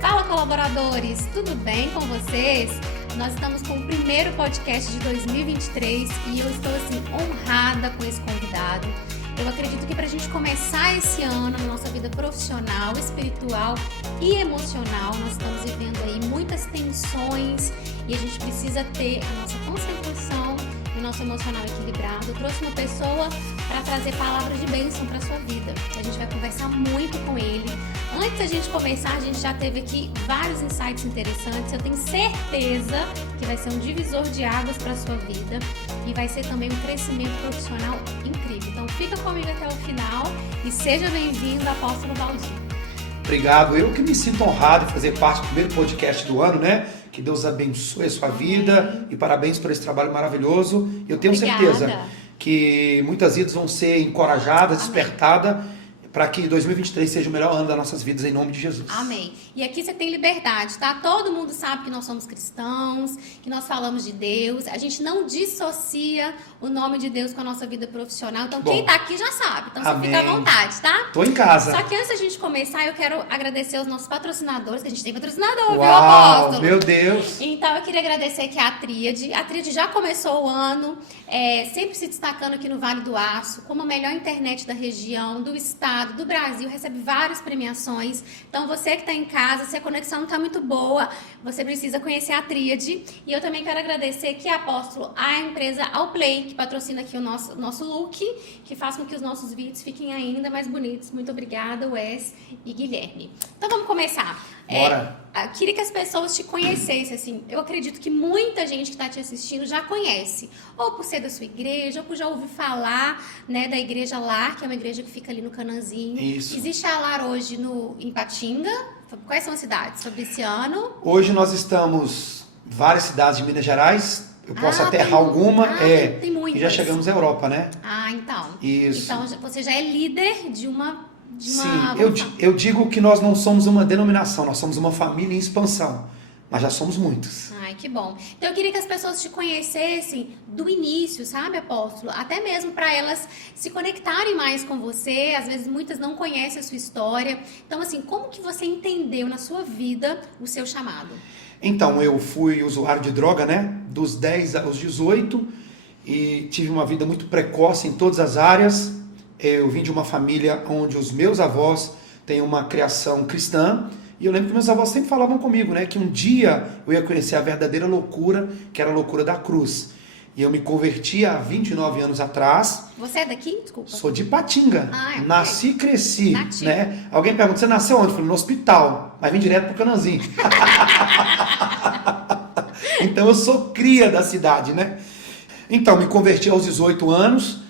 Fala, colaboradores, tudo bem com vocês? Nós estamos com o primeiro podcast de 2023 e eu estou honrada com esse convidado. Eu acredito que para a gente começar esse ano na nossa vida profissional, espiritual e emocional, nós estamos vivendo aí muitas tensões e a gente precisa ter a nossa concentração e o nosso emocional equilibrado. Eu trouxe uma pessoa para trazer palavras de bênção para a sua vida. A gente vai conversar muito com ele. Antes da gente começar, a gente já teve aqui vários insights interessantes. Eu tenho certeza que vai ser um divisor de águas para a sua vida e vai ser também um crescimento profissional incrível. Então fica comigo até o final e seja bem-vindo, Apóstolo Valdir. Obrigado. Eu que me sinto honrado de fazer parte do primeiro podcast do ano, né? Que Deus abençoe a sua vida e parabéns por esse trabalho maravilhoso. Eu tenho certeza que muitas vidas vão ser encorajadas, despertadas, para que 2023 seja o melhor ano das nossas vidas, em nome de Jesus. Amém. E aqui você tem liberdade, tá? Todo mundo sabe que nós somos cristãos, que nós falamos de Deus. A gente não dissocia o nome de Deus com a nossa vida profissional. Então, quem tá aqui já sabe. Então, você fica à vontade, tá? Tô em casa. Só que antes da gente começar, eu quero agradecer aos nossos patrocinadores, que a gente tem patrocinador, Uau, viu, Apóstolo? Meu Deus. Então, eu queria agradecer aqui a Tríade. A Tríade já começou o ano, sempre se destacando aqui no Vale do Aço, como a melhor internet da região, do estado, do Brasil, recebe várias premiações. Então, você que está em casa, se a conexão não está muito boa, você precisa conhecer a Tríade. E eu também quero agradecer aqui, Apóstolo, a empresa Allplay, que patrocina aqui o nosso look, que faz com que os nossos vídeos fiquem ainda mais bonitos. Muito obrigada, Wes e Guilherme. Então, vamos começar. Bora. Eu queria que as pessoas te conhecessem, assim. Eu acredito que muita gente que está te assistindo já conhece, ou por ser da sua igreja, ou por já ouvir falar, né, da igreja Lar, que é uma igreja que fica ali no Cananzinho. Isso. Existe a Lar hoje em Ipatinga. Quais são as cidades sobre esse ano? Hoje nós estamos em várias cidades de Minas Gerais. Eu posso até errar alguma. Tem muitas. E já chegamos à Europa, né? Então. Isso. Então, você já é líder de uma... Sim, eu digo que nós não somos uma denominação, nós somos uma família em expansão, mas já somos muitos. Ai, que bom. Então eu queria que as pessoas te conhecessem do início, sabe, Apóstolo? Até mesmo para elas se conectarem mais com você. Às vezes muitas não conhecem a sua história. Então, assim, como que você entendeu na sua vida o seu chamado? Então, eu fui usuário de droga, né? Dos 10 aos 18 e tive uma vida muito precoce em todas as áreas. Eu vim de uma família onde os meus avós têm uma criação cristã. E eu lembro que meus avós sempre falavam comigo, né? Que um dia eu ia conhecer a verdadeira loucura, que era a loucura da cruz. E eu me converti há 29 anos atrás. Você é daqui? Desculpa. Sou de Ipatinga. Okay. Nasci e cresci. Né? Alguém pergunta, você nasceu onde? Eu falei, no hospital. Mas vim direto pro Cananzinho. Então eu sou cria da cidade, né? Então, me converti aos 18 anos.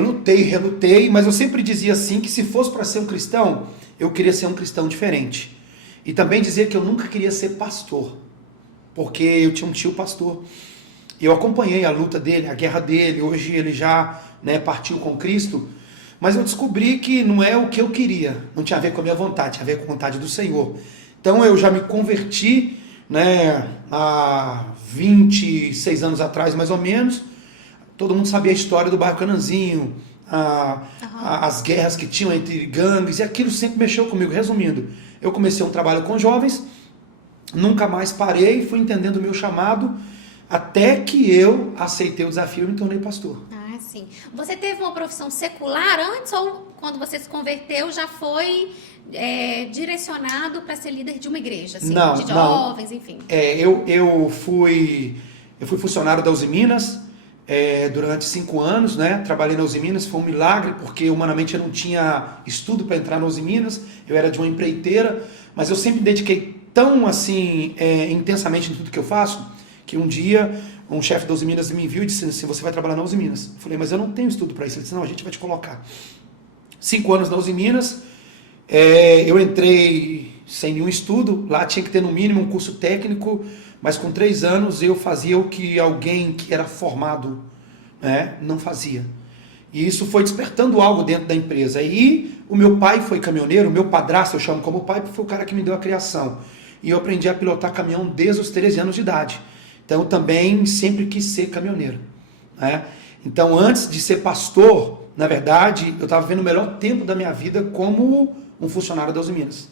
Lutei, relutei, mas eu sempre dizia assim que se fosse para ser um cristão, eu queria ser um cristão diferente. E também dizia que eu nunca queria ser pastor, porque eu tinha um tio pastor. E eu acompanhei a luta dele, a guerra dele. Hoje ele já, né, partiu com Cristo, mas eu descobri que não é o que eu queria, não tinha a ver com a minha vontade, tinha a ver com a vontade do Senhor. Então eu já me converti, né, há 26 anos atrás, mais ou menos. Todo mundo sabia a história do bairro Cananzinho, as guerras que tinham entre gangues, e aquilo sempre mexeu comigo. Resumindo, eu comecei um trabalho com jovens, nunca mais parei, fui entendendo o meu chamado, até que eu aceitei o desafio e me tornei pastor. Ah, sim. Você teve uma profissão secular antes, ou quando você se converteu já foi direcionado para ser líder de uma igreja? Assim, de jovens, enfim. Eu fui funcionário da Uzi Minas, durante 5 anos, né? Trabalhei na Uzi Minas, foi um milagre, porque humanamente eu não tinha estudo para entrar na Uzi Minas, eu era de uma empreiteira, mas eu sempre me dediquei tão assim, intensamente em tudo que eu faço, que um dia um chefe da Uzi Minas me viu e disse assim, você vai trabalhar na Uzi Minas. Eu falei, mas eu não tenho estudo para isso. Ele disse, não, a gente vai te colocar. 5 anos na Uzi Minas, eu entrei sem nenhum estudo, lá tinha que ter no mínimo um curso técnico, mas com 3 anos eu fazia o que alguém que era formado, né, não fazia. E isso foi despertando algo dentro da empresa. E o meu pai foi caminhoneiro, o meu padrasto, eu chamo como pai, porque foi o cara que me deu a criação. E eu aprendi a pilotar caminhão desde os 13 anos de idade. Então eu também sempre quis ser caminhoneiro, né? Então, antes de ser pastor, na verdade, eu estava vivendo o melhor tempo da minha vida como um funcionário da Uzi Minas.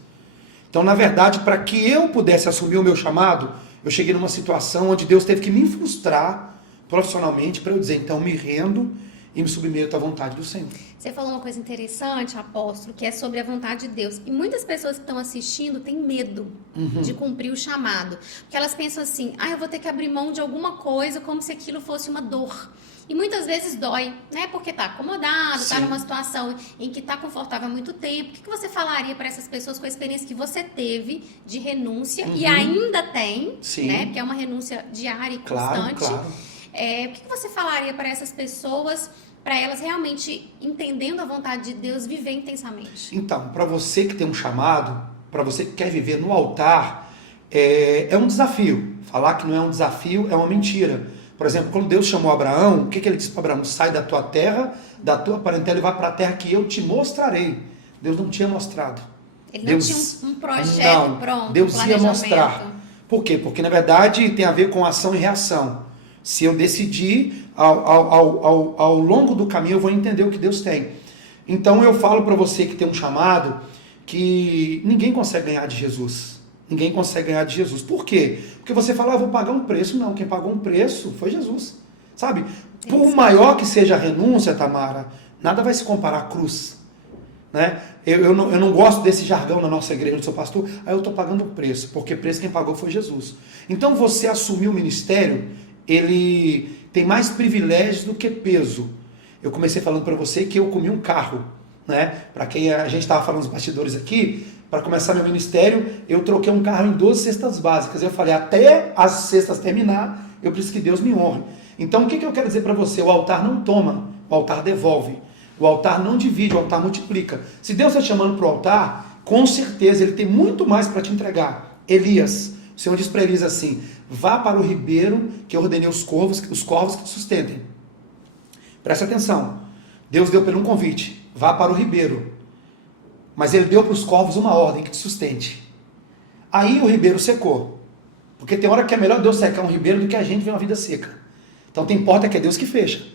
Então, na verdade, para que eu pudesse assumir o meu chamado, eu cheguei numa situação onde Deus teve que me frustrar profissionalmente para eu dizer, então, me rendo e me submeto à vontade do Senhor. Você falou uma coisa interessante, apóstolo, que é sobre a vontade de Deus. E muitas pessoas que estão assistindo têm medo de cumprir o chamado. Porque elas pensam assim, eu vou ter que abrir mão de alguma coisa como se aquilo fosse uma dor. E muitas vezes dói, né? Porque tá acomodado, tá numa situação em que tá confortável há muito tempo. O que você falaria para essas pessoas com a experiência que você teve de renúncia e ainda tem, né? Porque é uma renúncia diária e constante. Claro. O que você falaria para essas pessoas, para elas realmente, entendendo a vontade de Deus, viver intensamente? Então, para você que tem um chamado, para você que quer viver no altar, é um desafio. Falar que não é um desafio é uma mentira. Por exemplo, quando Deus chamou Abraão, o que ele disse para Abraão? Sai da tua terra, da tua parentela e vá para a terra que eu te mostrarei. Deus não tinha mostrado. Ele não tinha um projeto pronto, Deus ia mostrar. Por quê? Porque, na verdade, tem a ver com ação e reação. Se eu decidir, ao longo do caminho eu vou entender o que Deus tem. Então eu falo para você que tem um chamado, que ninguém consegue ganhar de Jesus. Ninguém consegue ganhar de Jesus. Por quê? Porque você fala, vou pagar um preço. Não, quem pagou um preço foi Jesus. Sabe? Por maior que seja a renúncia, Tamara, nada vai se comparar à cruz. Né? Eu não gosto desse jargão na nossa igreja, eu sou pastor, eu estou pagando um preço, porque preço quem pagou foi Jesus. Então você assumir o ministério, ele tem mais privilégios do que peso. Eu comecei falando para você que eu comi um carro, né? Para quem a gente estava falando nos bastidores aqui, para começar meu ministério, eu troquei um carro em 12 cestas básicas. Eu falei, até as cestas terminar, eu preciso que Deus me honre. Então, o que eu quero dizer para você? O altar não toma, o altar devolve. O altar não divide, o altar multiplica. Se Deus está te chamando para o altar, com certeza Ele tem muito mais para te entregar. Elias, o Senhor diz para Elias assim, vá para o ribeiro que eu ordenei os corvos que te sustentem. Presta atenção. Deus deu para ele um convite. Vá para o ribeiro. Mas ele deu para os corvos uma ordem que te sustente. Aí o ribeiro secou. Porque tem hora que é melhor Deus secar um ribeiro do que a gente ver uma vida seca. Então tem porta que é Deus que fecha,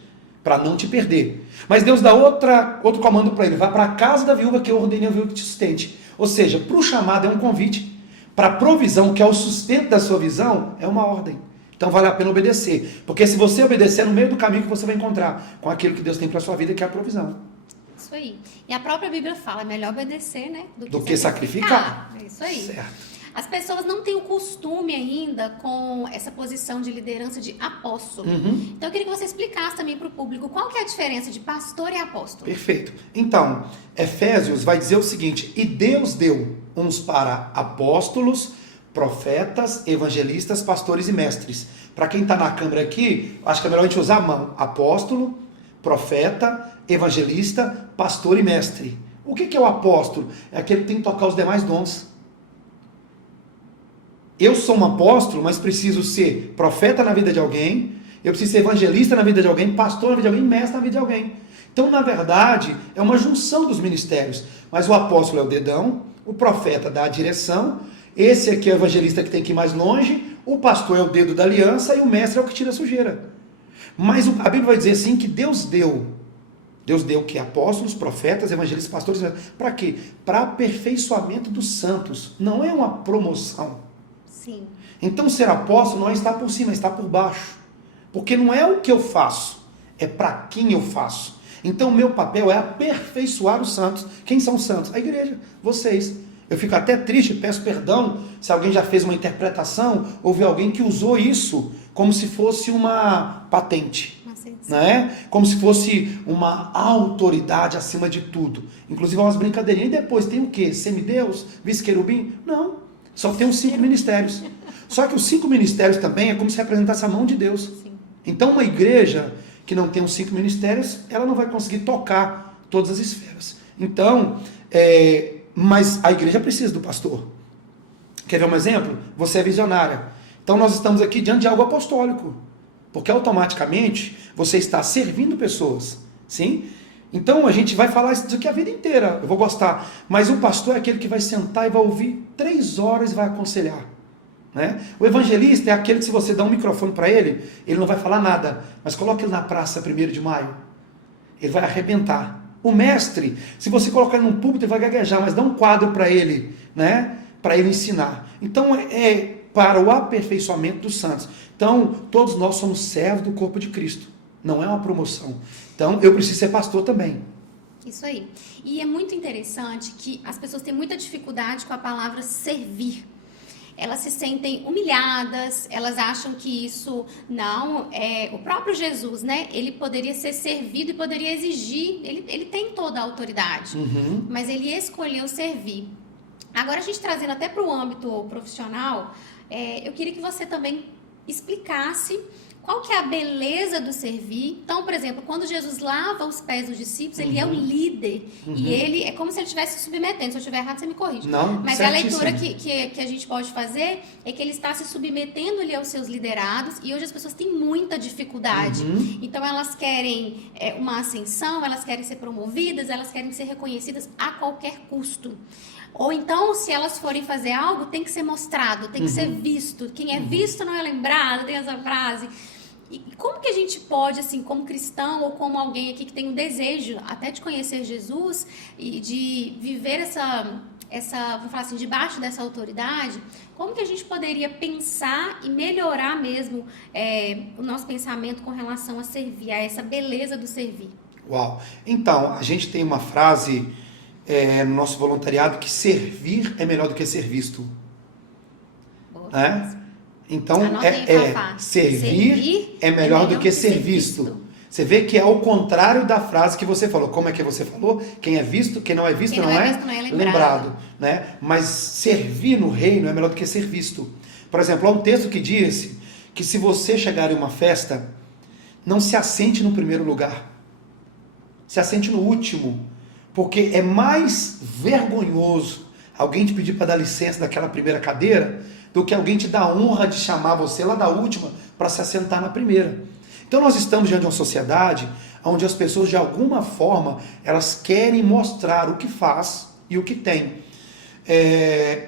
para não te perder. Mas Deus dá outro comando para ele. Vá para a casa da viúva que eu ordenei a viúva que te sustente. Ou seja, para o chamado é um convite. Para a provisão, que é o sustento da sua visão, é uma ordem. Então vale a pena obedecer. Porque se você obedecer, é no meio do caminho que você vai encontrar com aquilo que Deus tem para a sua vida, que é a provisão. Isso aí. E a própria Bíblia fala, é melhor obedecer, né? Do que sacrificar. É isso aí. Certo. As pessoas não têm o costume ainda com essa posição de liderança de apóstolo. Então eu queria que você explicasse também para o público qual que é a diferença de pastor e apóstolo. Perfeito. Então, Efésios vai dizer o seguinte, e Deus deu uns para apóstolos, profetas, evangelistas, pastores e mestres. Para quem está na câmera aqui, acho que é melhor a gente usar a mão. Apóstolo, profeta, evangelista, pastor e mestre. O que é o apóstolo? É aquele que tem que tocar os demais dons. Eu sou um apóstolo, mas preciso ser profeta na vida de alguém, eu preciso ser evangelista na vida de alguém, pastor na vida de alguém, mestre na vida de alguém. Então, na verdade, é uma junção dos ministérios. Mas o apóstolo é o dedão, o profeta dá a direção, esse aqui é o evangelista que tem que ir mais longe, o pastor é o dedo da aliança e o mestre é o que tira a sujeira. Mas a Bíblia vai dizer assim que Deus deu o que? Apóstolos, profetas, evangelistas, pastores. Para quê? Para aperfeiçoamento dos santos. Não é uma promoção. Sim. Então ser apóstolo não é estar por cima, é estar por baixo. Porque não é o que eu faço, é para quem eu faço. Então o meu papel é aperfeiçoar os santos. Quem são os santos? A igreja, vocês. Eu fico até triste, peço perdão se alguém já fez uma interpretação ou viu alguém que usou isso como se fosse uma patente. Né? Como se fosse uma autoridade acima de tudo. Inclusive umas brincadeirinhas. E depois tem o quê? Semideus? Vice-querubim? Não. Só tem os 5 ministérios. Só que os 5 ministérios também é como se representasse a mão de Deus. Sim. Então uma igreja que não tem os 5 ministérios, ela não vai conseguir tocar todas as esferas. Então, mas a igreja precisa do pastor. Quer ver um exemplo? Você é visionária. Então nós estamos aqui diante de algo apostólico. Porque automaticamente você está servindo pessoas. Sim? Então a gente vai falar isso aqui a vida inteira. Eu vou gostar. Mas o pastor é aquele que vai sentar e vai ouvir 3 horas e vai aconselhar. Né? O evangelista é aquele que, se você dá um microfone para ele, ele não vai falar nada, mas coloca ele na praça 1º de maio, ele vai arrebentar. O mestre, se você colocar ele num púlpito, ele vai gaguejar, mas dá um quadro para ele, né? Para ele ensinar. Então é para o aperfeiçoamento dos santos. Então todos nós somos servos do corpo de Cristo, não é uma promoção. Então eu preciso ser pastor também. Isso aí. E é muito interessante que as pessoas têm muita dificuldade com a palavra servir. Elas se sentem humilhadas, elas acham que isso não é... O próprio Jesus, né? Ele poderia ser servido e poderia exigir, ele tem toda a autoridade, mas ele escolheu servir. Agora, a gente trazendo até para o âmbito profissional, eu queria que você também explicasse qual que é a beleza do servir. Então, por exemplo, quando Jesus lava os pés dos discípulos, ele é o líder. E ele é como se ele estivesse se submetendo. Se eu estiver errado, você me corrige. Não, mas certíssimo. a leitura que a gente pode fazer é que ele está se submetendo ali aos seus liderados. E hoje as pessoas têm muita dificuldade. Então, elas querem uma ascensão, elas querem ser promovidas, elas querem ser reconhecidas a qualquer custo. Ou então, se elas forem fazer algo, tem que ser mostrado, tem que ser visto. Quem é visto não é lembrado, tem essa frase. E como que a gente pode, assim, como cristão ou como alguém aqui que tem um desejo até de conhecer Jesus e de viver essa vamos falar assim, debaixo dessa autoridade, como que a gente poderia pensar e melhorar mesmo o nosso pensamento com relação a servir, a essa beleza do servir? Uau! Então, a gente tem uma frase no nosso voluntariado que servir é melhor do que ser visto. Boa, né? Então, servir é melhor do que ser visto. Você vê que é ao contrário da frase que você falou. Como é que você falou? Quem é visto, quem não é visto, não é lembrado. Né? Mas servir no reino é melhor do que ser visto. Por exemplo, há um texto que diz que se você chegar em uma festa, não se assente no primeiro lugar. Se assente no último. Porque é mais vergonhoso alguém te pedir para dar licença daquela primeira cadeira do que alguém te dar a honra de chamar você lá da última para se assentar na primeira. Então nós estamos diante de uma sociedade onde as pessoas, de alguma forma, elas querem mostrar o que faz e o que tem.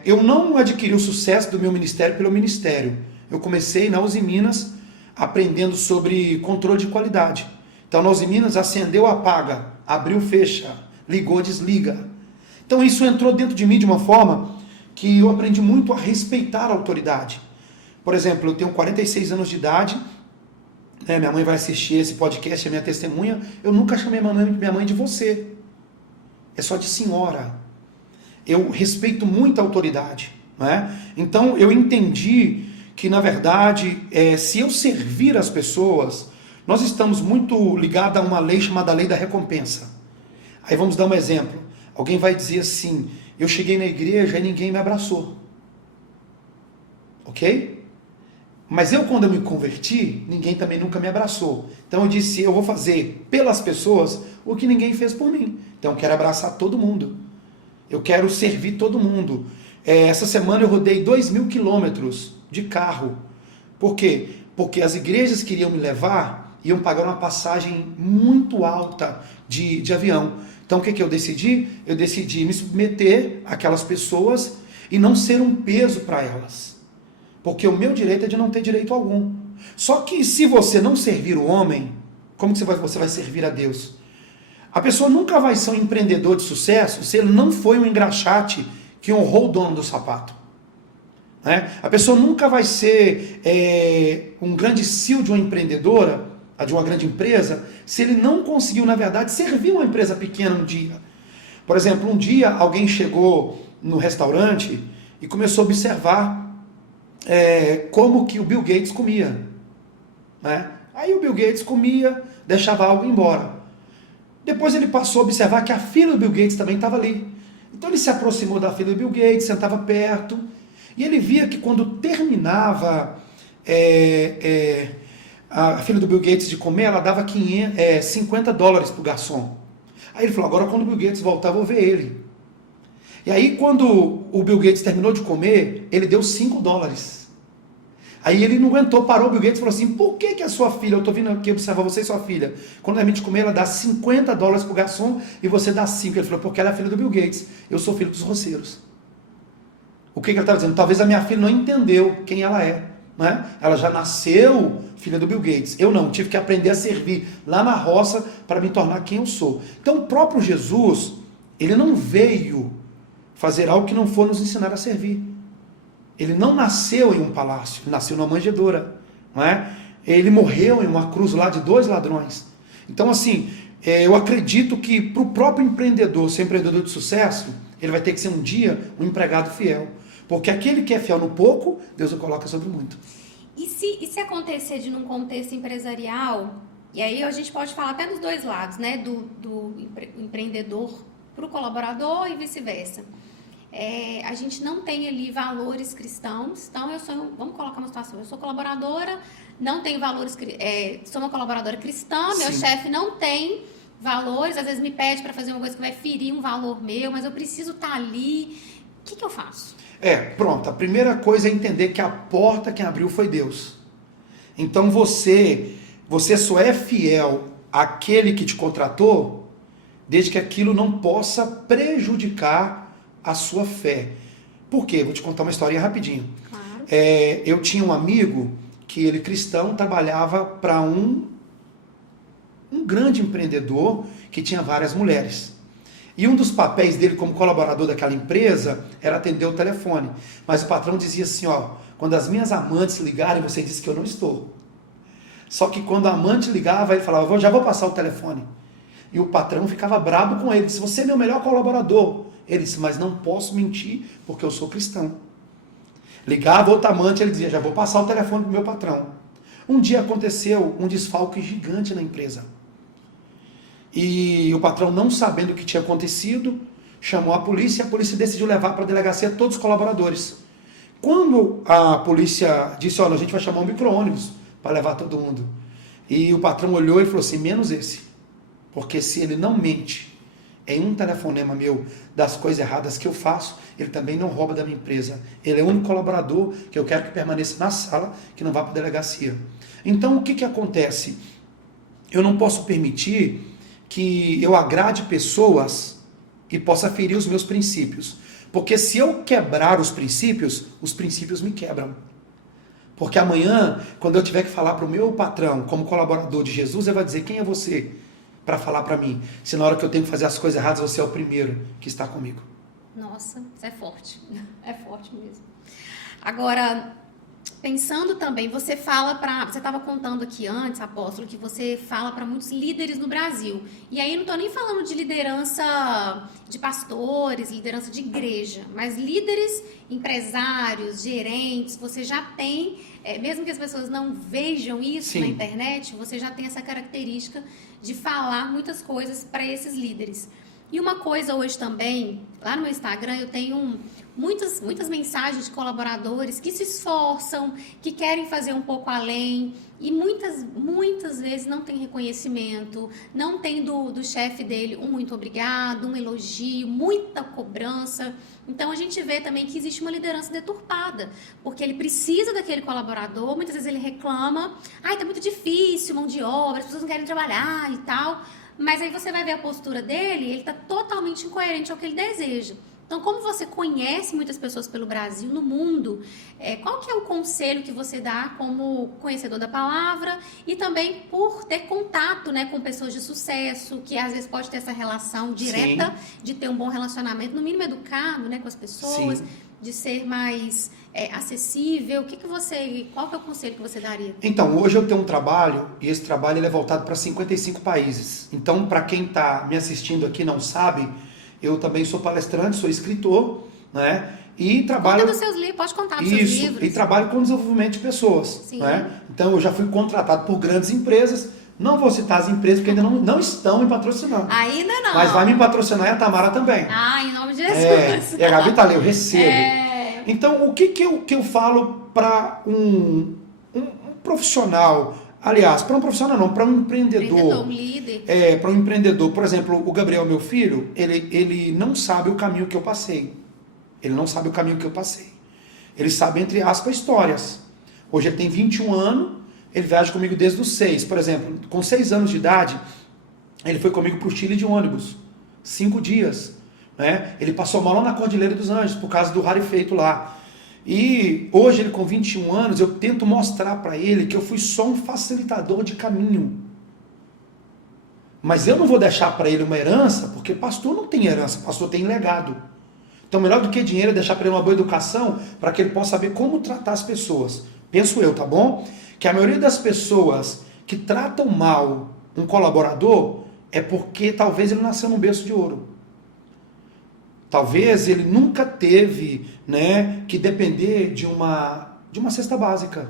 Eu não adquiri o sucesso do meu ministério pelo ministério. Eu comecei na Uzi Minas aprendendo sobre controle de qualidade. Então na Uzi Minas acendeu, apaga, abriu, fecha, ligou, desliga. Então isso entrou dentro de mim de uma forma que eu aprendi muito a respeitar a autoridade. Por exemplo, eu tenho 46 anos de idade, né? Minha mãe vai assistir esse podcast, é minha testemunha. Eu nunca chamei minha mãe de você. É só de senhora. Eu respeito muito a autoridade. Né? Então eu entendi que, na verdade, se eu servir as pessoas, nós estamos muito ligados a uma lei chamada lei da recompensa. Aí vamos dar um exemplo. Alguém vai dizer assim: eu cheguei na igreja e ninguém me abraçou. Ok? Mas quando eu me converti, ninguém também nunca me abraçou. Então eu disse, eu vou fazer pelas pessoas o que ninguém fez por mim. Então eu quero abraçar todo mundo. Eu quero servir todo mundo. Essa semana eu rodei 2.000 quilômetros de carro. Por quê? Porque as igrejas queriam me levar, iam pagar uma passagem muito alta de avião. Então o que eu decidi? Eu decidi me submeter àquelas pessoas e não ser um peso para elas. Porque o meu direito é de não ter direito algum. Só que se você não servir o homem, como que você vai servir a Deus? A pessoa nunca vai ser um empreendedor de sucesso se ele não foi um engraxate que honrou o dono do sapato. Né? A pessoa nunca vai ser um grande CEO de uma empreendedora, de uma grande empresa, se ele não conseguiu, na verdade, servir uma empresa pequena um dia. Por exemplo, um dia alguém chegou no restaurante e começou a observar como que o Bill Gates comia. Né? Aí o Bill Gates comia, deixava algo embora. Depois ele passou a observar que a filha do Bill Gates também estava ali. Então ele se aproximou da filha do Bill Gates, sentava perto, e ele via que quando terminava a filha do Bill Gates de comer, ela dava $50 para o garçom. Aí ele falou, agora quando o Bill Gates voltar, eu vou ver ele. E aí quando o Bill Gates terminou de comer, ele deu $5. Aí ele não aguentou, parou o Bill Gates e falou assim, por que a sua filha, eu estou vindo aqui observar você e sua filha, quando termina de comer, ela dá $50 para o garçom e você dá 5. Ele falou, porque ela é filha do Bill Gates, eu sou filho dos roceiros. O que ele estava dizendo? Talvez a minha filha não entendeu quem ela é. Né? Ela já nasceu filha do Bill Gates. Eu não, tive que aprender a servir lá na roça para me tornar quem eu sou. Então o próprio Jesus, ele não veio fazer algo que não for nos ensinar a servir. Ele não nasceu em um palácio, ele nasceu numa manjedoura. Não é? Ele morreu em uma cruz lá de 2 ladrões. Então assim, eu acredito que para o próprio empreendedor, ser empreendedor de sucesso, ele vai ter que ser um dia um empregado fiel. Porque aquele que é fiel no pouco, Deus o coloca sobre muito. E se acontecer de num contexto empresarial, e aí a gente pode falar até dos dois lados, né? Do empreendedor para o colaborador e vice-versa. A gente não tem ali valores cristãos, então vamos colocar uma situação, eu sou colaboradora, não tenho valores, sou uma colaboradora cristã, meu chefe não tem valores, às vezes me pede para fazer uma coisa que vai ferir um valor meu, mas eu preciso estar ali, o que eu faço? Pronto, a primeira coisa é entender que a porta quem abriu foi Deus. Então você só é fiel àquele que te contratou, desde que aquilo não possa prejudicar a sua fé. Por quê? Vou te contar uma historinha rapidinho. Claro. Eu tinha um amigo que ele cristão trabalhava para um grande empreendedor que tinha várias mulheres. E um dos papéis dele como colaborador daquela empresa era atender o telefone. Mas o patrão dizia assim, quando as minhas amantes ligarem, você diz que eu não estou. Só que quando a amante ligava, ele falava, já vou passar o telefone. E o patrão ficava brabo com ele, disse, você é meu melhor colaborador. Ele disse, mas não posso mentir, porque eu sou cristão. Ligava outra amante, ele dizia, já vou passar o telefone para o meu patrão. Um dia aconteceu um desfalque gigante na empresa. E o patrão, não sabendo o que tinha acontecido, chamou a polícia e a polícia decidiu levar para a delegacia todos os colaboradores. Quando a polícia disse, a gente vai chamar um micro-ônibus para levar todo mundo. E o patrão olhou e falou assim, menos esse. Porque se ele não mente em um telefonema meu das coisas erradas que eu faço, ele também não rouba da minha empresa. Ele é o único colaborador que eu quero que permaneça na sala, que não vá para a delegacia. Então o que acontece? Eu não posso permitir que eu agrade pessoas e possa ferir os meus princípios. Porque se eu quebrar os princípios me quebram. Porque amanhã, quando eu tiver que falar para o meu patrão, como colaborador de Jesus, ele vai dizer, quem é você para falar para mim? Se na hora que eu tenho que fazer as coisas erradas, você é o primeiro que está comigo. Nossa, isso é forte. É forte mesmo. Agora, pensando também, você estava contando aqui antes, apóstolo, que você fala para muitos líderes no Brasil. E aí não estou nem falando de liderança de pastores, liderança de igreja, mas líderes, empresários, gerentes, você já tem, mesmo que as pessoas não vejam isso Sim. na internet, você já tem essa característica de falar muitas coisas para esses líderes. E uma coisa hoje também, lá no meu Instagram eu tenho muitas mensagens de colaboradores que se esforçam, que querem fazer um pouco além e muitas vezes não tem reconhecimento, não tem do chefe dele um muito obrigado, um elogio, muita cobrança. Então a gente vê também que existe uma liderança deturpada, porque ele precisa daquele colaborador, muitas vezes ele reclama, tá muito difícil, mão de obra, as pessoas não querem trabalhar e tal. Mas aí você vai ver a postura dele, ele está totalmente incoerente ao que ele deseja. Então, como você conhece muitas pessoas pelo Brasil, no mundo, qual que é o conselho que você dá como conhecedor da palavra e também por ter contato, né, com pessoas de sucesso, que às vezes pode ter essa relação direta, Sim. de ter um bom relacionamento, no mínimo educado, né, com as pessoas, Sim. de ser mais acessível. Qual que é o conselho que você daria? Então, hoje eu tenho um trabalho, e esse trabalho ele é voltado para 55 países. Então, para quem está me assistindo aqui não sabe, eu também sou palestrante, sou escritor, né? E trabalho... Conta dos seus livros, pode contar dos seus livros. E trabalho com desenvolvimento de pessoas. Sim. Né? Então, eu já fui contratado por grandes empresas. Não vou citar as empresas, porque ainda não estão me patrocinando. Ainda não. Mas vai me patrocinar e a Tamara também. Em nome de Jesus. E a Gabi tá ali, eu recebo. Então, o que eu falo para um profissional, aliás, para um profissional não, para um empreendedor. Um líder. Para um empreendedor. Por exemplo, o Gabriel, meu filho, ele não sabe o caminho que eu passei. Ele não sabe o caminho que eu passei. Ele sabe, entre aspas, histórias. Hoje ele tem 21 anos, ele viaja comigo desde os 6. Por exemplo, com 6 anos de idade, ele foi comigo para o Chile de ônibus. 5 dias. né? Ele passou mal lá na Cordilheira dos Anjos, por causa do rarefeito lá. E hoje, ele com 21 anos, eu tento mostrar para ele que eu fui só um facilitador de caminho. Mas eu não vou deixar para ele uma herança, porque pastor não tem herança, pastor tem legado. Então, melhor do que dinheiro é deixar para ele uma boa educação, para que ele possa saber como tratar as pessoas. Penso eu, tá bom? Que a maioria das pessoas que tratam mal um colaborador é porque talvez ele nasceu num berço de ouro. Talvez ele nunca teve, né, que depender de uma cesta básica.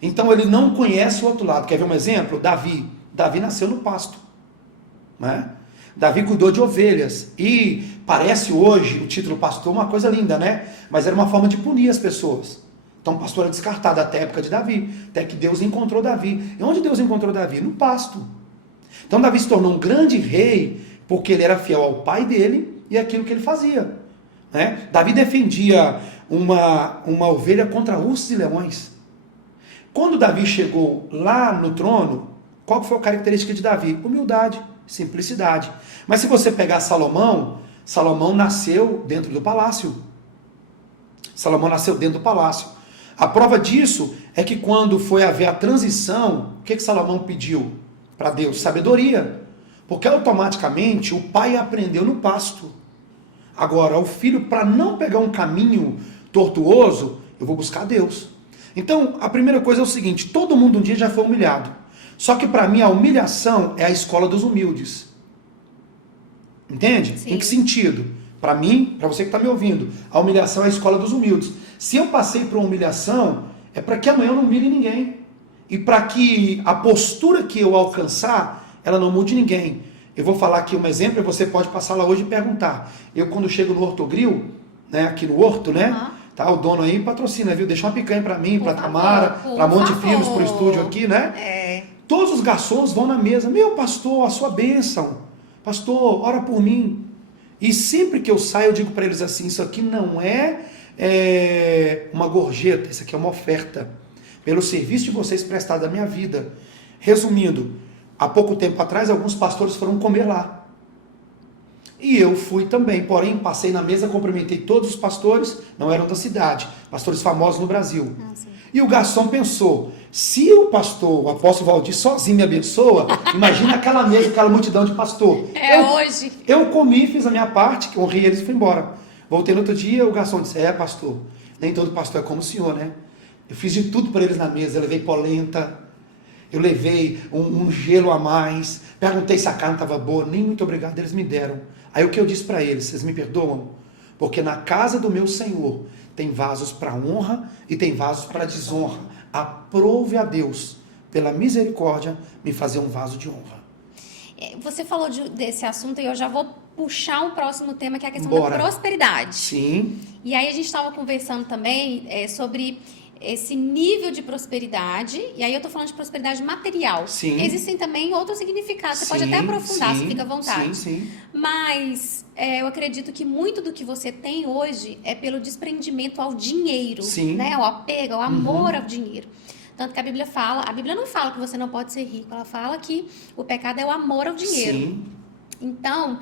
Então ele não conhece o outro lado. Quer ver um exemplo? Davi. Davi nasceu no pasto, né? Davi cuidou de ovelhas. E parece hoje o título pastor uma coisa linda, né? Mas era uma forma de punir as pessoas. Então o pastor era descartado até a época de Davi. Até que Deus encontrou Davi. E onde Deus encontrou Davi? No pasto. Então Davi se tornou um grande rei porque ele era fiel ao pai dele e aquilo que ele fazia, né? Davi defendia uma ovelha contra ursos e leões. Quando Davi chegou lá no trono, qual foi a característica de Davi? Humildade, simplicidade. Mas se você pegar Salomão, Salomão nasceu dentro do palácio. Salomão nasceu dentro do palácio. A prova disso é que quando foi haver a transição, o que Salomão pediu para Deus? Sabedoria. Porque automaticamente o pai aprendeu no pasto. Agora, o filho, para não pegar um caminho tortuoso, eu vou buscar Deus. Então, a primeira coisa é o seguinte: todo mundo um dia já foi humilhado. Só que para mim a humilhação é a escola dos humildes. Entende? Sim. Em que sentido? Para mim, para você que está me ouvindo, a humilhação é a escola dos humildes. Se eu passei por uma humilhação, é para que amanhã eu não humilhe ninguém. E para que a postura que eu alcançar, ela não mude ninguém. Eu vou falar aqui um exemplo e você pode passar lá hoje e perguntar. Eu quando chego no Hortogril, né, aqui no Horto, né? Tá, o dono aí patrocina, viu? Deixa uma picanha para mim, para Tamara, para Monte Filhos, para o estúdio aqui, né? Todos os garçons vão na mesa. Meu pastor, a sua bênção. Pastor, ora por mim. E sempre que eu saio, eu digo para eles assim: isso aqui não é uma gorjeta, isso aqui é uma oferta. Pelo serviço de vocês prestado à minha vida. Resumindo, há pouco tempo atrás, alguns pastores foram comer lá. E eu fui também, porém passei na mesa, cumprimentei todos os pastores, não eram da cidade, pastores famosos no Brasil. E o garçom pensou: se o pastor, o apóstolo Valdir, sozinho me abençoa, imagina aquela mesa, aquela multidão de pastor. Hoje. Eu comi, fiz a minha parte, que honrei eles e fui embora. Voltei no outro dia, o garçom disse: pastor, nem todo pastor é como o senhor, né? Eu fiz de tudo para eles na mesa, eu levei polenta, eu levei um gelo a mais, perguntei se a carne estava boa, nem muito obrigado, eles me deram. Aí o que eu disse para eles: vocês me perdoam? Porque na casa do meu Senhor tem vasos para honra e tem vasos para desonra. Aprove a Deus, pela misericórdia, me fazer um vaso de honra. Você falou desse assunto e eu já vou puxar um próximo tema, que é a questão Bora. da prosperidade. Sim. E aí a gente estava conversando também sobre esse nível de prosperidade, e aí eu tô falando de prosperidade material. Sim. Existem também outros significados, você pode até aprofundar, se fica à vontade. Sim. Mas eu acredito que muito do que você tem hoje é pelo desprendimento ao dinheiro, né? Ao apego, ao amor ao dinheiro. Tanto que a Bíblia não fala que você não pode ser rico, ela fala que o pecado é o amor ao dinheiro. Sim. Então,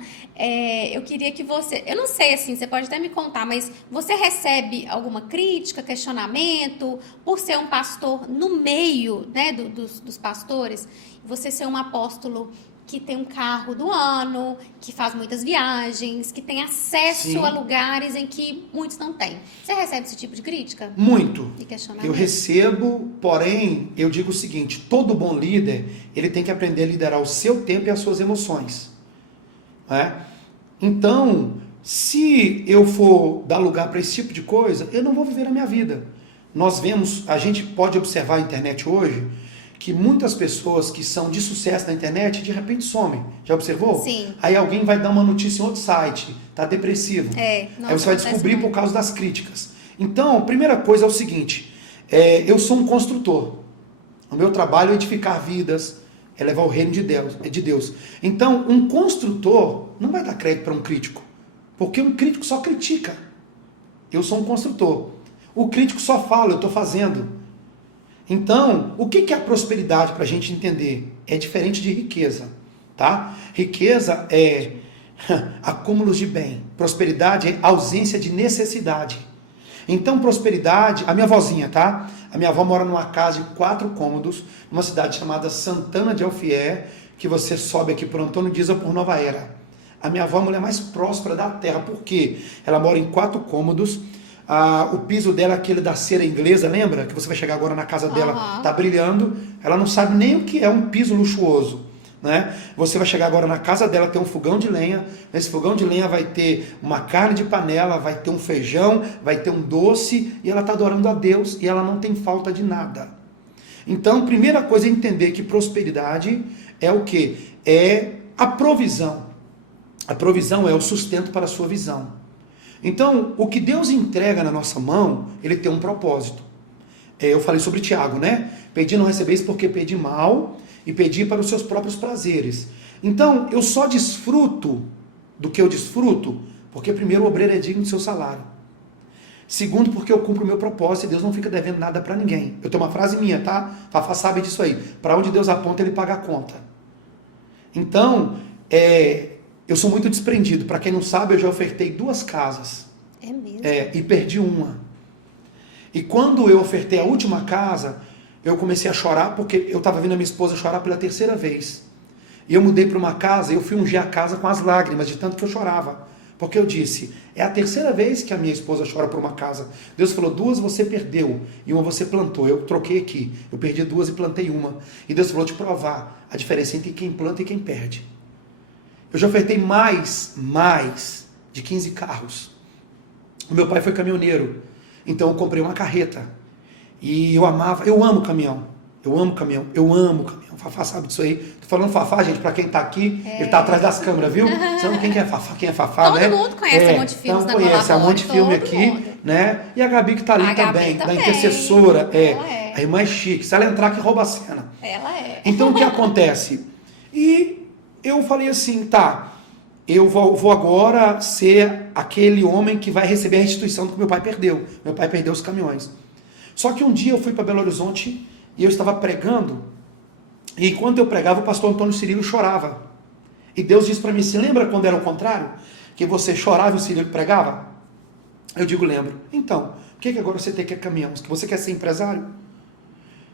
eu queria que você... Eu não sei, assim, você pode até me contar, mas você recebe alguma crítica, questionamento, por ser um pastor no meio, né, dos pastores, você ser um apóstolo que tem um carro do ano, que faz muitas viagens, que tem acesso a lugares em que muitos não têm. Você recebe esse tipo de crítica? Muito. E questionamento? Eu recebo, porém, eu digo o seguinte: todo bom líder, ele tem que aprender a liderar o seu tempo e as suas emoções. Então, se eu for dar lugar para esse tipo de coisa, eu não vou viver a minha vida. Nós vemos, a gente pode observar a internet hoje, que muitas pessoas que são de sucesso na internet, de repente somem. Já observou? Sim. Aí alguém vai dar uma notícia em outro site, tá depressivo. Aí você vai descobrir por causa das críticas. Então, a primeira coisa é o seguinte: eu sou um construtor. O meu trabalho é edificar vidas, é levar o reino de Deus. Então, um construtor não vai dar crédito para um crítico, porque um crítico só critica. Eu sou um construtor. O crítico só fala: eu estou fazendo. Então, o que é a prosperidade para a gente entender? É diferente de riqueza, tá? Riqueza é acúmulos de bem. Prosperidade é ausência de necessidade. Então, prosperidade, a minha avózinha, tá? A minha avó mora numa casa de 4 cômodos, numa cidade chamada Santana de Alfier, que você sobe aqui por Antônio Dias ou por Nova Era. A minha avó é a mulher mais próspera da terra, porque ela mora em 4 cômodos, o piso dela é aquele da cera inglesa, lembra? Que você vai chegar agora na casa dela, tá brilhando, ela não sabe nem o que é um piso luxuoso. Né? Você vai chegar agora na casa dela, tem um fogão de lenha, nesse fogão de lenha vai ter uma carne de panela, vai ter um feijão, vai ter um doce, e ela está adorando a Deus, e ela não tem falta de nada. Então, primeira coisa é entender que prosperidade é o quê? É a provisão. A provisão é o sustento para a sua visão. Então, o que Deus entrega na nossa mão, ele tem um propósito. Eu falei sobre Tiago, né? Pedi não recebeis porque pedi mal, e pedi para os seus próprios prazeres. Então, eu só desfruto do que eu desfruto, porque primeiro o obreiro é digno do seu salário. Segundo, porque eu cumpro o meu propósito e Deus não fica devendo nada para ninguém. Eu tenho uma frase minha, tá? Fafá sabe disso aí. Para onde Deus aponta, ele paga a conta. Então, eu sou muito desprendido. Para quem não sabe, eu já ofertei 2 casas. É mesmo? E perdi uma. E quando eu ofertei a última casa, eu comecei a chorar, porque eu estava vendo a minha esposa chorar pela 3ª vez. E eu mudei para uma casa, e eu fui ungir a casa com as lágrimas, de tanto que eu chorava. Porque eu disse, é a 3ª vez que a minha esposa chora por uma casa. Deus falou, 2 você perdeu, e uma você plantou. Eu troquei aqui, eu perdi 2 e plantei uma. E Deus falou, te provar a diferença entre quem planta e quem perde. Eu já ofertei mais de 15 carros. O meu pai foi caminhoneiro, então eu comprei uma carreta. E eu amo caminhão. Fafá sabe disso aí. Tô falando Fafá, gente, pra quem tá aqui, ele tá atrás das câmeras, viu? Você não quem que é Fafá? Quem é Fafá, todo né? Todo mundo conhece a Monte Filmes então da conhece a Monte Filme aqui, mundo. né? E a Gabi que tá ali também, da intercessora. A irmã é chique. Se ela entrar aqui, rouba a cena. Ela é. Então o que acontece? E eu falei assim, tá, eu vou agora ser aquele homem que vai receber a restituição do que meu pai perdeu. Meu pai perdeu os caminhões. Só que um dia eu fui para Belo Horizonte e eu estava pregando, e enquanto eu pregava, o pastor Antônio Cirilo chorava. E Deus disse para mim, se lembra quando era o contrário? Que você chorava e o Cirilo pregava? Eu digo, lembro. Então, por que agora você tem que ir caminhão? Que você quer ser empresário?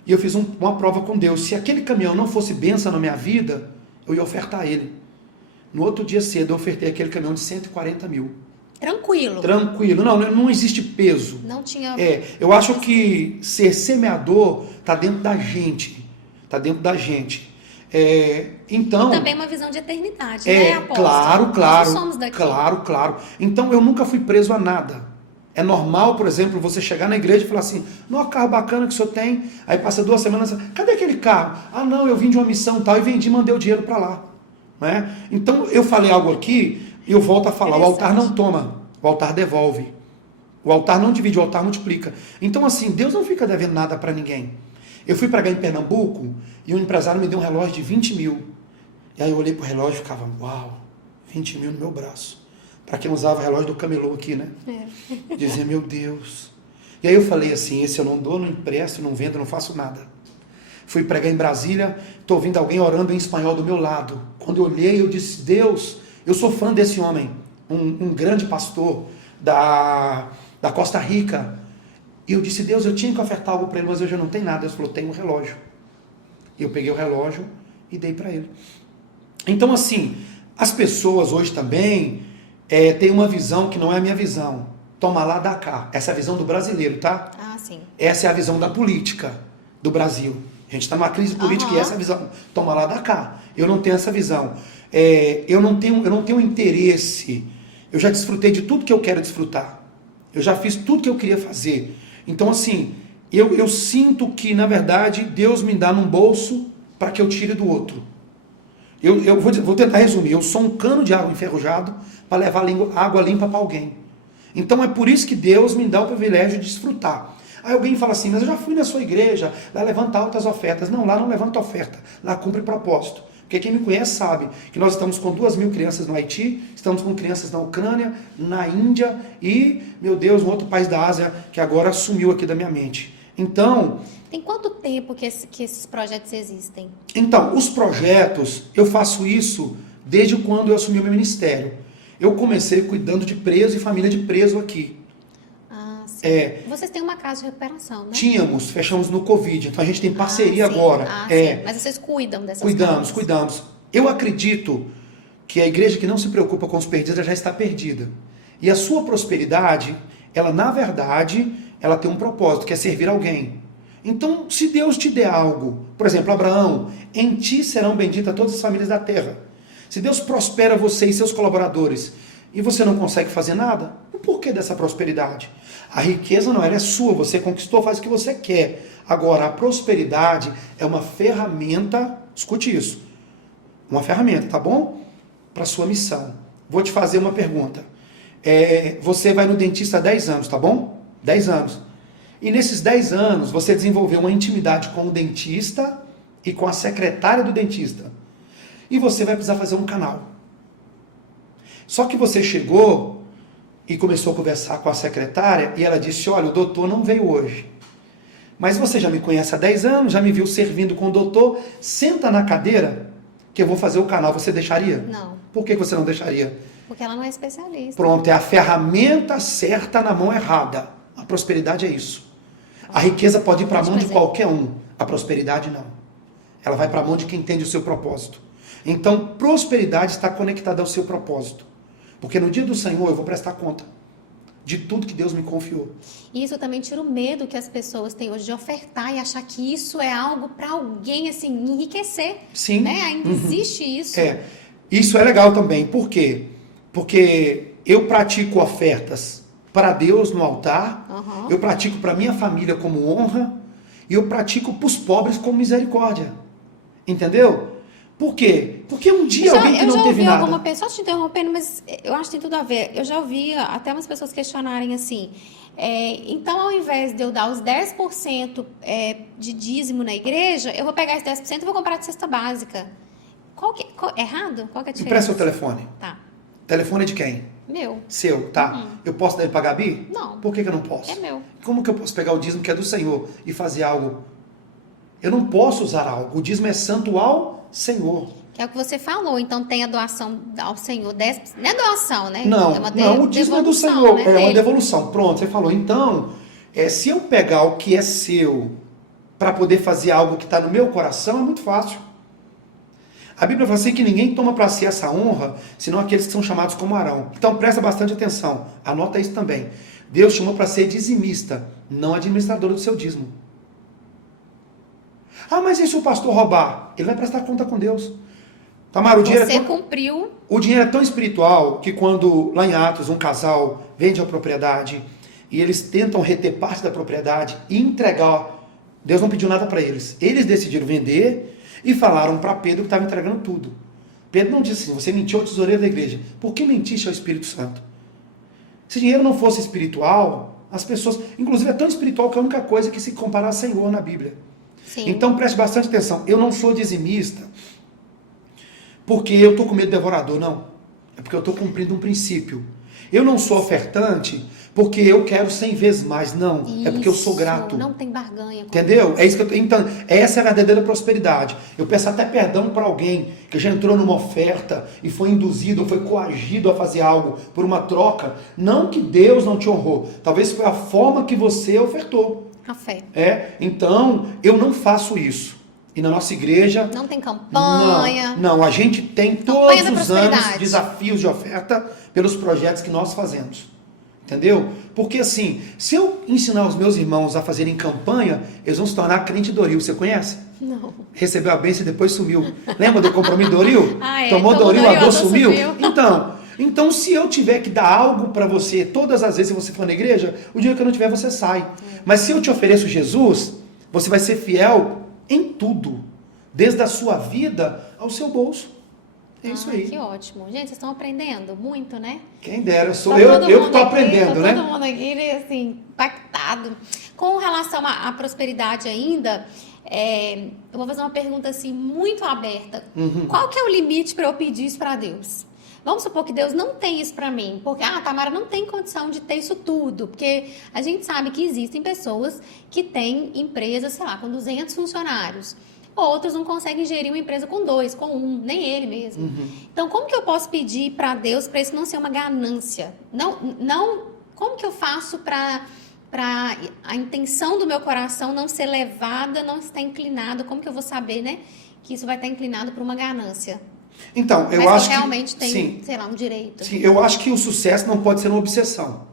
E eu fiz uma prova com Deus. Se aquele caminhão não fosse bênção na minha vida, eu ia ofertar ele. No outro dia cedo, eu ofertei aquele caminhão de 140 mil. Tranquilo. Não existe peso. Não tinha... eu acho que ser semeador está dentro da gente. Então... E também uma visão de eternidade, né, Claro. apóstolo? Nós não somos daqui. Claro. Então eu nunca fui preso a nada. É normal, por exemplo, você chegar na igreja e falar assim, não, carro bacana que o senhor tem. Aí passa 2 semanas, cadê aquele carro? Ah, não, eu vim de uma missão tal e vendi e mandei o dinheiro para lá. Né? Então eu falei algo aqui... E eu volto a falar, o altar não toma, o altar devolve. O altar não divide, o altar multiplica. Então assim, Deus não fica devendo nada para ninguém. Eu fui pregar em Pernambuco e um empresário me deu um relógio de 20 mil. E aí eu olhei pro relógio e ficava, uau, 20 mil no meu braço. Para quem usava o relógio do camelô aqui, né? Dizia, meu Deus. E aí eu falei assim, esse eu não dou, não empresto, não vendo, não faço nada. Fui pregar em Brasília, estou ouvindo alguém orando em espanhol do meu lado. Quando eu olhei, eu disse, Deus... Eu sou fã desse homem, um grande pastor da Costa Rica. E eu disse, Deus, eu tinha que ofertar algo para ele, mas hoje eu não tenho nada. Deus falou, tem um relógio. E eu peguei o relógio e dei para ele. Então, assim, as pessoas hoje também têm uma visão que não é a minha visão. Toma lá, dá cá. Essa é a visão do brasileiro, tá? Ah, sim. Essa é a visão da política do Brasil. A gente está numa crise política e essa é a visão. Toma lá, dá cá. Eu não tenho essa visão. Eu não tenho interesse. Eu já desfrutei de tudo que eu quero desfrutar. Eu já fiz tudo que eu queria fazer. Então, assim, eu sinto que, na verdade, Deus me dá num bolso para que eu tire do outro. Eu vou tentar resumir. Eu sou um cano de água enferrujado para levar água limpa para alguém. Então, é por isso que Deus me dá o privilégio de desfrutar. Aí alguém fala assim, mas eu já fui na sua igreja, lá levanta altas ofertas. Não, lá não levanta oferta, lá cumpre propósito. Porque quem me conhece sabe que nós estamos com 2.000 crianças no Haiti, estamos com crianças na Ucrânia, na Índia e, meu Deus, um outro país da Ásia que agora sumiu aqui da minha mente. Então... Tem quanto tempo que esses projetos existem? Então, os projetos, eu faço isso desde quando eu assumi o meu ministério. Eu comecei cuidando de preso e família de preso aqui. Ah, sim. Vocês têm uma casa de recuperação, né? Tínhamos, fechamos no Covid, então a gente tem parceria agora. Sim. Mas vocês cuidam dessas casas? Cuidamos. Eu acredito que a igreja que não se preocupa com os perdidos já está perdida. E a sua prosperidade, ela na verdade, ela tem um propósito, que é servir alguém. Então, se Deus te der algo, por exemplo, Abraão, em ti serão benditas todas as famílias da terra. Se Deus prospera você e seus colaboradores, e você não consegue fazer nada, o porquê dessa prosperidade? A riqueza não, ela é sua, você conquistou, faz o que você quer. Agora, a prosperidade é uma ferramenta, escute isso, uma ferramenta, tá bom? Para sua missão. Vou te fazer uma pergunta. Você vai no dentista há 10 anos, tá bom? 10 anos. E nesses 10 anos, você desenvolveu uma intimidade com o dentista e com a secretária do dentista. E você vai precisar fazer um canal. Só que você chegou e começou a conversar com a secretária e ela disse, olha, o doutor não veio hoje. Mas você já me conhece há 10 anos, já me viu servindo com o doutor, senta na cadeira que eu vou fazer o canal. Você deixaria? Não. Por que você não deixaria? Porque ela não é especialista. Pronto, é a ferramenta certa na mão errada. A prosperidade é isso. A riqueza pode ir para a mão de qualquer um. A prosperidade não. Ela vai para a mão de quem entende o seu propósito. Então, prosperidade está conectada ao seu propósito. Porque no dia do Senhor eu vou prestar conta de tudo que Deus me confiou. E isso também tira o medo que as pessoas têm hoje de ofertar e achar que isso é algo para alguém, assim, enriquecer. Sim. Né? Ainda existe isso. Isso é legal também. Por quê? Porque eu pratico ofertas para Deus no altar, eu pratico para minha família como honra, e eu pratico para os pobres como misericórdia. Entendeu? Por quê? Porque um dia alguém que não teve nada... Alguma pessoa, só te interrompendo, mas eu acho que tem tudo a ver. Eu já ouvi até umas pessoas questionarem assim, então ao invés de eu dar os 10% de dízimo na igreja, eu vou pegar esse 10% e vou comprar de cesta básica. Errado? Qual que é a diferença? Empresta o telefone. Tá. Telefone é de quem? Meu. Seu, tá. Eu posso dar ele pra Gabi? Não. Por que eu não posso? É meu. Como que eu posso pegar o dízimo que é do Senhor e fazer algo? Eu não posso usar algo. O dízimo é santo ao Senhor. Que é o que você falou. Então tem a doação ao Senhor. Não é doação, né? Não, o dízimo é do Senhor. Né, é uma devolução. Pronto, você falou. Então, se eu pegar o que é seu para poder fazer algo que está no meu coração, é muito fácil. A Bíblia fala assim que ninguém toma para si essa honra, senão aqueles que são chamados como Arão. Então presta bastante atenção, anota isso também. Deus chamou para ser dizimista, não administrador do seu dízimo. Ah, mas e se o pastor roubar? Ele vai prestar conta com Deus. Tamara, cumpriu. O dinheiro é tão espiritual que quando, lá em Atos, um casal vende a propriedade e eles tentam reter parte da propriedade e entregar, Deus não pediu nada para eles. Eles decidiram vender e falaram para Pedro que estava entregando tudo. Pedro não disse assim, você mentiu ao tesoureiro da igreja. Por que mentiste ao Espírito Santo? Se dinheiro não fosse espiritual, as pessoas... Inclusive é tão espiritual que é a única coisa que se compara a Senhor na Bíblia. Sim. Então preste bastante atenção. Eu não sou dizimista porque eu estou com medo do devorador, não. É porque eu estou cumprindo um princípio. Eu não sou ofertante porque eu quero 100 vezes mais, não. Isso, é porque eu sou grato. Não tem barganha. Entendeu? É isso que então, essa é a verdadeira prosperidade. Eu peço até perdão para alguém que já entrou numa oferta e foi induzido ou foi coagido a fazer algo por uma troca. Não que Deus não te honrou. Talvez foi a forma que você ofertou. A fé. Então, eu não faço isso. E na nossa igreja... Não tem campanha. Não, a gente tem todos os anos desafios de oferta pelos projetos que nós fazemos. Entendeu? Porque assim, se eu ensinar os meus irmãos a fazerem campanha, eles vão se tornar crente Doril. Você conhece? Não. Recebeu a bênção e depois sumiu. Lembra do compromisso Doril? Tomou Doril, a dor sumiu? Então, se eu tiver que dar algo para você, todas as vezes que você for na igreja, o dia que eu não tiver, você sai. Mas se eu te ofereço Jesus, você vai ser fiel em tudo. Desde a sua vida ao seu bolso. É isso aí. Que ótimo. Gente, vocês estão aprendendo muito, né? Quem dera, sou eu que estou aprendendo, né? Todo mundo aqui, assim, impactado. Com relação à prosperidade ainda, eu vou fazer uma pergunta, assim, muito aberta. Qual que é o limite para eu pedir isso para Deus? Vamos supor que Deus não tem isso para mim, porque a Tamara não tem condição de ter isso tudo, porque a gente sabe que existem pessoas que têm empresas, sei lá, com 200 funcionários. Outros não conseguem gerir uma empresa com 2, com 1, nem ele mesmo. Então, como que eu posso pedir para Deus para isso não ser uma ganância? Como que eu faço para a intenção do meu coração não ser levada, não estar inclinado? Como que eu vou saber, né, que isso vai estar inclinado para uma ganância? Então, eu Mas acho que realmente que, tem, sim, sei lá, um direito. sim, eu acho que o sucesso não pode ser uma obsessão.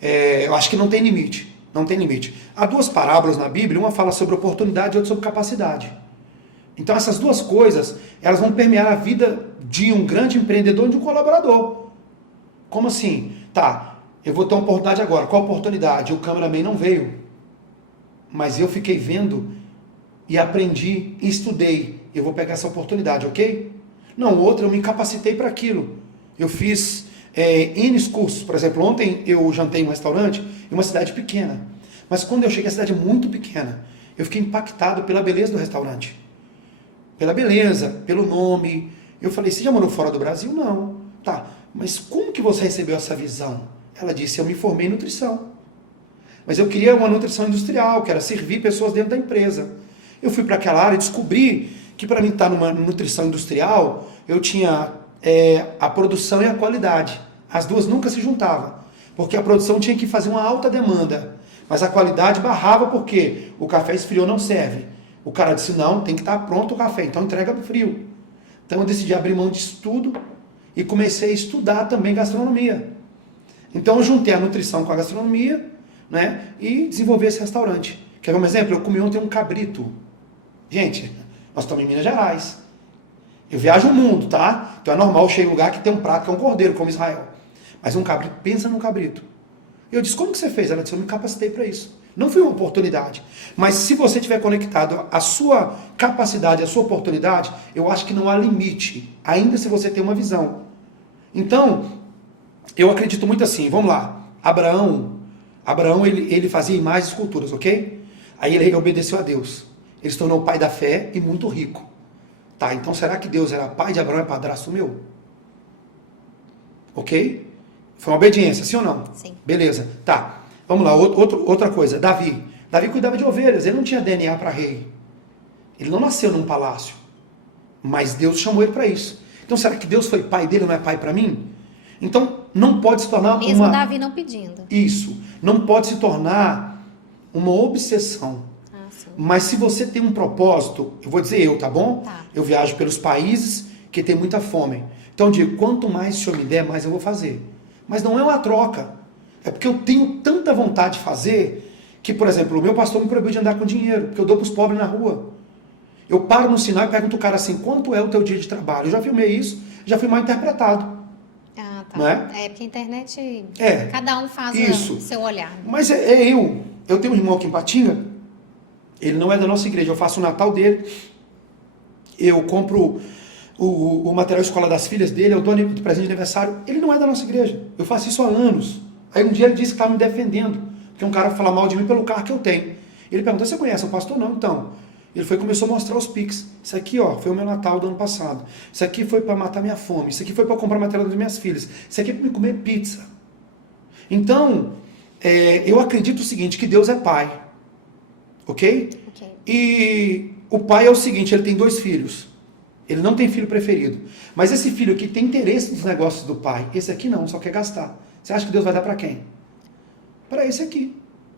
Eu acho que não tem limite. Não tem limite. Há 2 parábolas na Bíblia, uma fala sobre oportunidade e outra sobre capacidade. Então essas 2 coisas, elas vão permear a vida de um grande empreendedor e de um colaborador. Como assim? Tá, eu vou ter uma oportunidade agora. Qual oportunidade? O cameraman não veio. Mas eu fiquei vendo e aprendi e estudei. Eu vou pegar essa oportunidade, ok? Não, outra, eu me capacitei para aquilo. Eu fiz N cursos. Por exemplo, ontem eu jantei em um restaurante em uma cidade pequena. Mas quando eu cheguei, a cidade é muito pequena. Eu fiquei impactado pela beleza do restaurante. Pela beleza, pelo nome. Eu falei, você já morou fora do Brasil? Não. Tá, mas como que você recebeu essa visão? Ela disse, eu me formei em nutrição. Mas eu queria uma nutrição industrial, que era servir pessoas dentro da empresa. Eu fui para aquela área e descobri que para mim estar numa nutrição industrial, eu tinha a produção e a qualidade. As 2 nunca se juntavam, porque a produção tinha que fazer uma alta demanda, mas a qualidade barrava porque o café esfriou, não serve. O cara disse, não, tem que estar pronto o café, então entrega frio. Então eu decidi abrir mão disso tudo e comecei a estudar também gastronomia. Então eu juntei a nutrição com a gastronomia, né, e desenvolvi esse restaurante. Quer ver um exemplo? Eu comi ontem um cabrito. Gente, nós estamos em Minas Gerais. Eu viajo o mundo, tá? Então é normal eu chegar em um lugar que tem um prato que é um cordeiro, como Israel. Mas um cabrito, pensa num cabrito. Eu disse, como que você fez? Ela disse, eu me capacitei para isso. Não foi uma oportunidade. Mas se você estiver conectado à sua capacidade, à sua oportunidade, eu acho que não há limite, ainda se você tem uma visão. Então, eu acredito muito assim, vamos lá. Abraão ele fazia imagens e esculturas, ok? Aí ele obedeceu a Deus. Ele se tornou pai da fé e muito rico. Tá, então será que Deus era pai de Abraão e padrasto meu? Ok? Foi uma obediência, sim ou não? Sim. Beleza, tá. Vamos lá, outra coisa. Davi cuidava de ovelhas, ele não tinha DNA para rei. Ele não nasceu num palácio. Mas Deus chamou ele para isso. Então será que Deus foi pai dele, não é pai para mim? Então não pode se tornar mesmo Davi não pedindo. Isso. Não pode se tornar uma obsessão. Sim. Mas se você tem um propósito, eu vou dizer tá bom? Tá. Eu viajo pelos países que tem muita fome. Então eu digo, quanto mais o Senhor me der, mais eu vou fazer. Mas não é uma troca. É porque eu tenho tanta vontade de fazer que, por exemplo, o meu pastor me proibiu de andar com dinheiro, porque eu dou para os pobres na rua. Eu paro no sinal e pergunto o cara assim, quanto é o teu dia de trabalho? Eu já filmei isso, já fui mal interpretado. Ah, tá. Não é? Porque a internet, É. cada um faz Isso. o seu olhar. Mas eu. Eu tenho um irmão aqui em Patinga, ele não é da nossa igreja, eu faço o Natal dele, eu compro o material escolar das filhas dele, eu dou de presente de aniversário, ele não é da nossa igreja, eu faço isso há anos. Aí um dia ele disse que estava me defendendo, porque um cara fala mal de mim pelo carro que eu tenho. Ele perguntou, você conhece o pastor? Não, então. Ele foi e começou a mostrar os Pix. Isso aqui, ó, foi o meu Natal do ano passado. Isso aqui foi para matar minha fome. Isso aqui foi para comprar material das minhas filhas. Isso aqui é para me comer pizza. Então, eu acredito o seguinte, que Deus é pai. Ok? E o pai é o seguinte, ele tem 2 filhos. Ele não tem filho preferido. Mas esse filho aqui tem interesse nos negócios do pai. Esse aqui não, só quer gastar. Você acha que Deus vai dar para quem? Para esse aqui.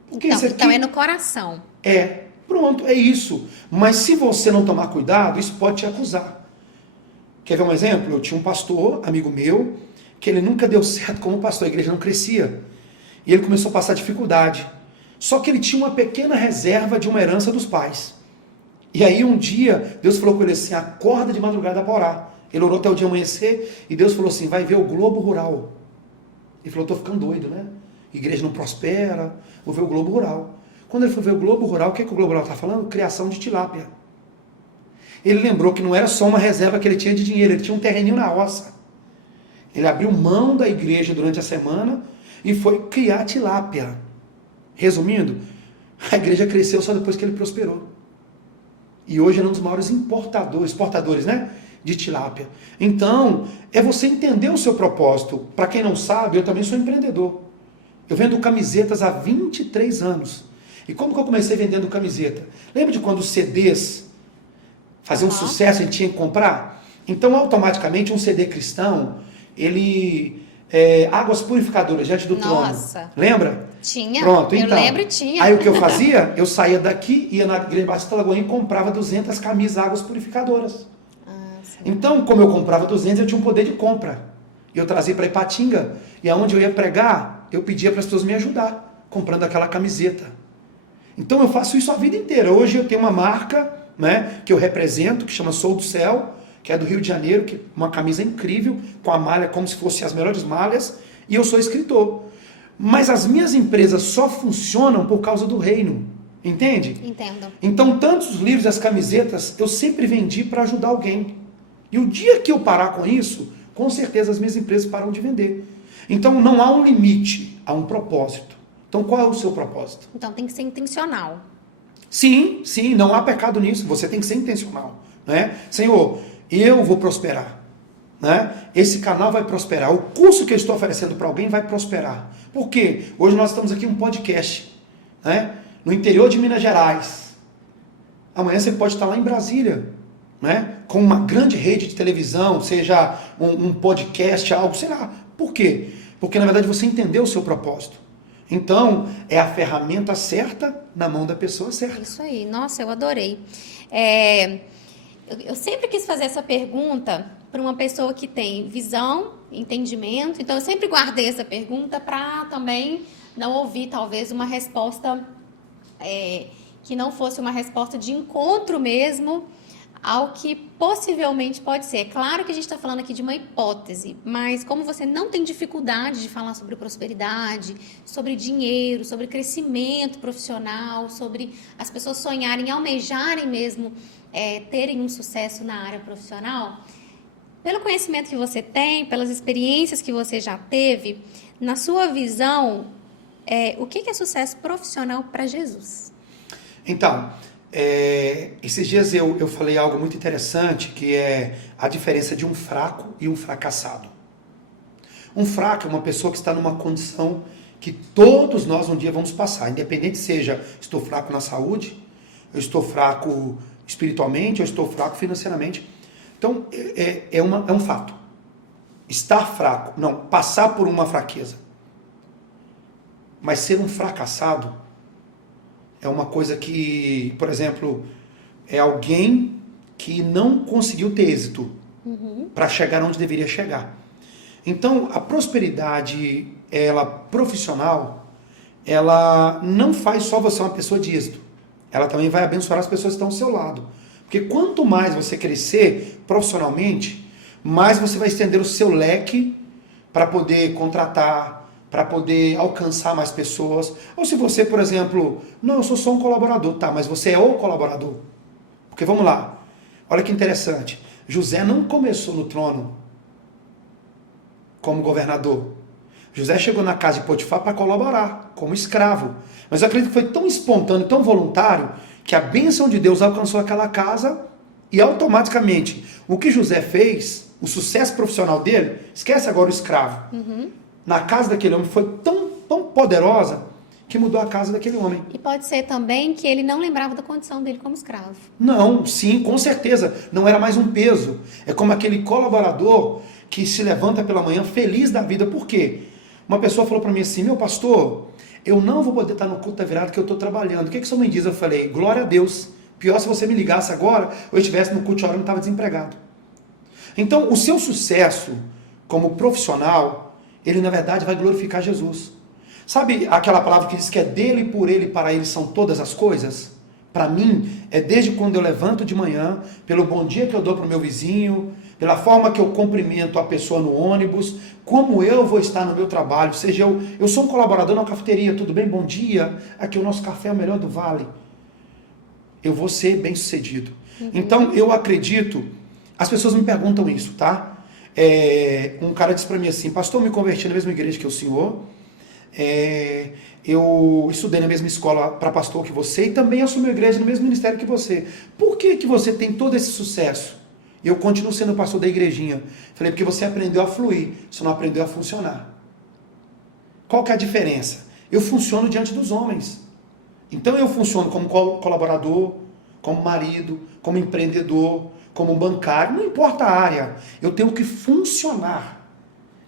Porque então, esse aqui então é no coração. Pronto, é isso. Mas se você não tomar cuidado, isso pode te acusar. Quer ver um exemplo? Eu tinha um pastor, amigo meu, que ele nunca deu certo como pastor, a igreja não crescia. E ele começou a passar dificuldade. Só que ele tinha uma pequena reserva de uma herança dos pais. E aí um dia, Deus falou com ele assim, acorda de madrugada para orar. Ele orou até o dia amanhecer, e Deus falou assim, vai ver o Globo Rural. Ele falou, estou ficando doido, né? Igreja não prospera, vou ver o Globo Rural. Quando ele foi ver o Globo Rural, o que o Globo Rural está falando? Criação de tilápia. Ele lembrou que não era só uma reserva que ele tinha de dinheiro, ele tinha um terreninho na roça. Ele abriu mão da igreja durante a semana e foi criar tilápia. Resumindo, a igreja cresceu só depois que ele prosperou. E hoje ele é um dos maiores exportadores, né? De tilápia. Então, é você entender o seu propósito. Para quem não sabe, eu também sou empreendedor. Eu vendo camisetas há 23 anos. E como que eu comecei vendendo camiseta? Lembra de quando os CDs fazer um sucesso, a gente tinha que comprar. Então, automaticamente, um CD cristão, ele... águas purificadoras diante do trono. Nossa. Lembra? Tinha. Pronto, eu então. lembro e tinha. Aí o que eu fazia? Eu saía daqui, ia na Igreja Batista Lagoinha e comprava 200 camisas águas purificadoras. Sim. Então, como eu comprava 200, eu tinha um poder de compra. E eu trazia para Ipatinga. E aonde eu ia pregar, eu pedia para as pessoas me ajudar, comprando aquela camiseta. Então eu faço isso a vida inteira. Hoje eu tenho uma marca, né, que eu represento, que chama Sou do Céu, que é do Rio de Janeiro, que é uma camisa incrível, com a malha como se fossem as melhores malhas, e eu sou escritor. Mas as minhas empresas só funcionam por causa do reino, entende? Entendo. Então, tantos os livros e as camisetas, eu sempre vendi para ajudar alguém. E o dia que eu parar com isso, com certeza as minhas empresas param de vender. Então, não há um limite, há um propósito. Então, qual é o seu propósito? Então, tem que ser intencional. Sim, não há pecado nisso, você tem que ser intencional, né? Senhor, eu vou prosperar, né? Esse canal vai prosperar, o curso que eu estou oferecendo para alguém vai prosperar. Por quê? Hoje nós estamos aqui em um podcast, né? No interior de Minas Gerais. Amanhã você pode estar lá em Brasília, né? Com uma grande rede de televisão, seja um podcast, algo, sei lá. Por quê? Porque na verdade você entendeu o seu propósito. Então, é a ferramenta certa na mão da pessoa certa. Isso aí. Nossa, eu adorei. Eu sempre quis fazer essa pergunta para uma pessoa que tem visão, entendimento. Então, eu sempre guardei essa pergunta para também não ouvir, talvez, uma resposta que não fosse uma resposta de encontro mesmo ao que possivelmente pode ser. É claro que a gente está falando aqui de uma hipótese, mas como você não tem dificuldade de falar sobre prosperidade, sobre dinheiro, sobre crescimento profissional, sobre as pessoas sonharem, almejarem mesmo terem um sucesso na área profissional, pelo conhecimento que você tem, pelas experiências que você já teve, na sua visão, o que é sucesso profissional para Jesus? Então, esses dias eu falei algo muito interessante, que é a diferença de um fraco e um fracassado. Um fraco é uma pessoa que está numa condição que todos nós um dia vamos passar, independente seja, estou fraco na saúde, eu estou fraco espiritualmente, eu estou fraco financeiramente. Então, é um fato. Estar fraco, não, passar por uma fraqueza. Mas ser um fracassado é uma coisa que, por exemplo, é alguém que não conseguiu ter êxito para chegar onde deveria chegar. Então, a prosperidade, ela profissional, ela não faz só você uma pessoa de êxito. Ela também vai abençoar as pessoas que estão ao seu lado. Porque quanto mais você crescer profissionalmente, mais você vai estender o seu leque para poder contratar, para poder alcançar mais pessoas. Ou se você, por exemplo, não, eu sou só um colaborador, tá, mas você é o colaborador. Porque vamos lá, olha que interessante, José não começou no trono como governador. José chegou na casa de Potifar para colaborar, como escravo. Mas eu acredito que foi tão espontâneo, tão voluntário, que a bênção de Deus alcançou aquela casa e automaticamente o que José fez, o sucesso profissional dele, esquece agora o escravo. Na casa daquele homem foi tão poderosa que mudou a casa daquele homem. E pode ser também que ele não lembrava da condição dele como escravo. Não, sim, com certeza. Não era mais um peso. É como aquele colaborador que se levanta pela manhã feliz da vida. Por quê? Uma pessoa falou para mim assim, meu pastor, eu não vou poder estar no culto da virada que eu estou trabalhando. O que sua mãe diz? Eu falei, glória a Deus. Pior se você me ligasse agora, ou eu estivesse no culto chorando e estava desempregado. Então, o seu sucesso como profissional, ele na verdade vai glorificar Jesus. Sabe aquela palavra que diz que é dele, por ele e para ele são todas as coisas? Para mim, é desde quando eu levanto de manhã, pelo bom dia que eu dou para o meu vizinho, pela forma que eu cumprimento a pessoa no ônibus, como eu vou estar no meu trabalho, seja eu sou um colaborador na cafeteria, tudo bem? Bom dia, aqui o nosso café é o melhor do vale. Eu vou ser bem sucedido. Então, eu acredito, as pessoas me perguntam isso, tá? Um cara disse para mim assim, pastor, eu me converti na mesma igreja que o senhor, eu estudei na mesma escola para pastor que você e também assumi a igreja no mesmo ministério que você. Por que você tem todo esse sucesso? E eu continuo sendo pastor da igrejinha. Falei, porque você aprendeu a fluir, você não aprendeu a funcionar. Qual que é a diferença? Eu funciono diante dos homens. Então eu funciono como colaborador, como marido, como empreendedor, como bancário, não importa a área, eu tenho que funcionar.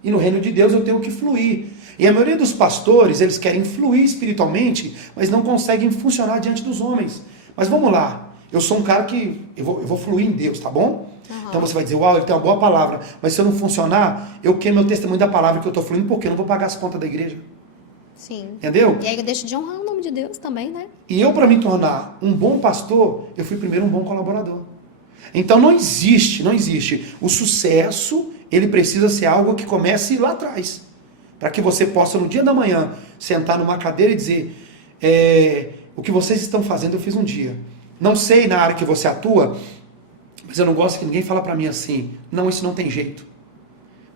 E no reino de Deus eu tenho que fluir. E a maioria dos pastores, eles querem fluir espiritualmente, mas não conseguem funcionar diante dos homens. Mas vamos lá, eu sou um cara que, eu vou fluir em Deus, tá bom? Então você vai dizer, uau, ele tem uma boa palavra, mas se eu não funcionar, eu queimo meu testemunho da palavra que eu estou fluindo, porque eu não vou pagar as contas da igreja. Sim. Entendeu? E aí eu deixo de honrar o nome de Deus também, né? E eu, para me tornar um bom pastor, eu fui primeiro um bom colaborador. Então não existe. O sucesso, ele precisa ser algo que comece lá atrás. Para que você possa, no dia da manhã, sentar numa cadeira e dizer, o que vocês estão fazendo eu fiz um dia. Não sei na área que você atua, mas eu não gosto que ninguém fale para mim assim, não, isso não tem jeito.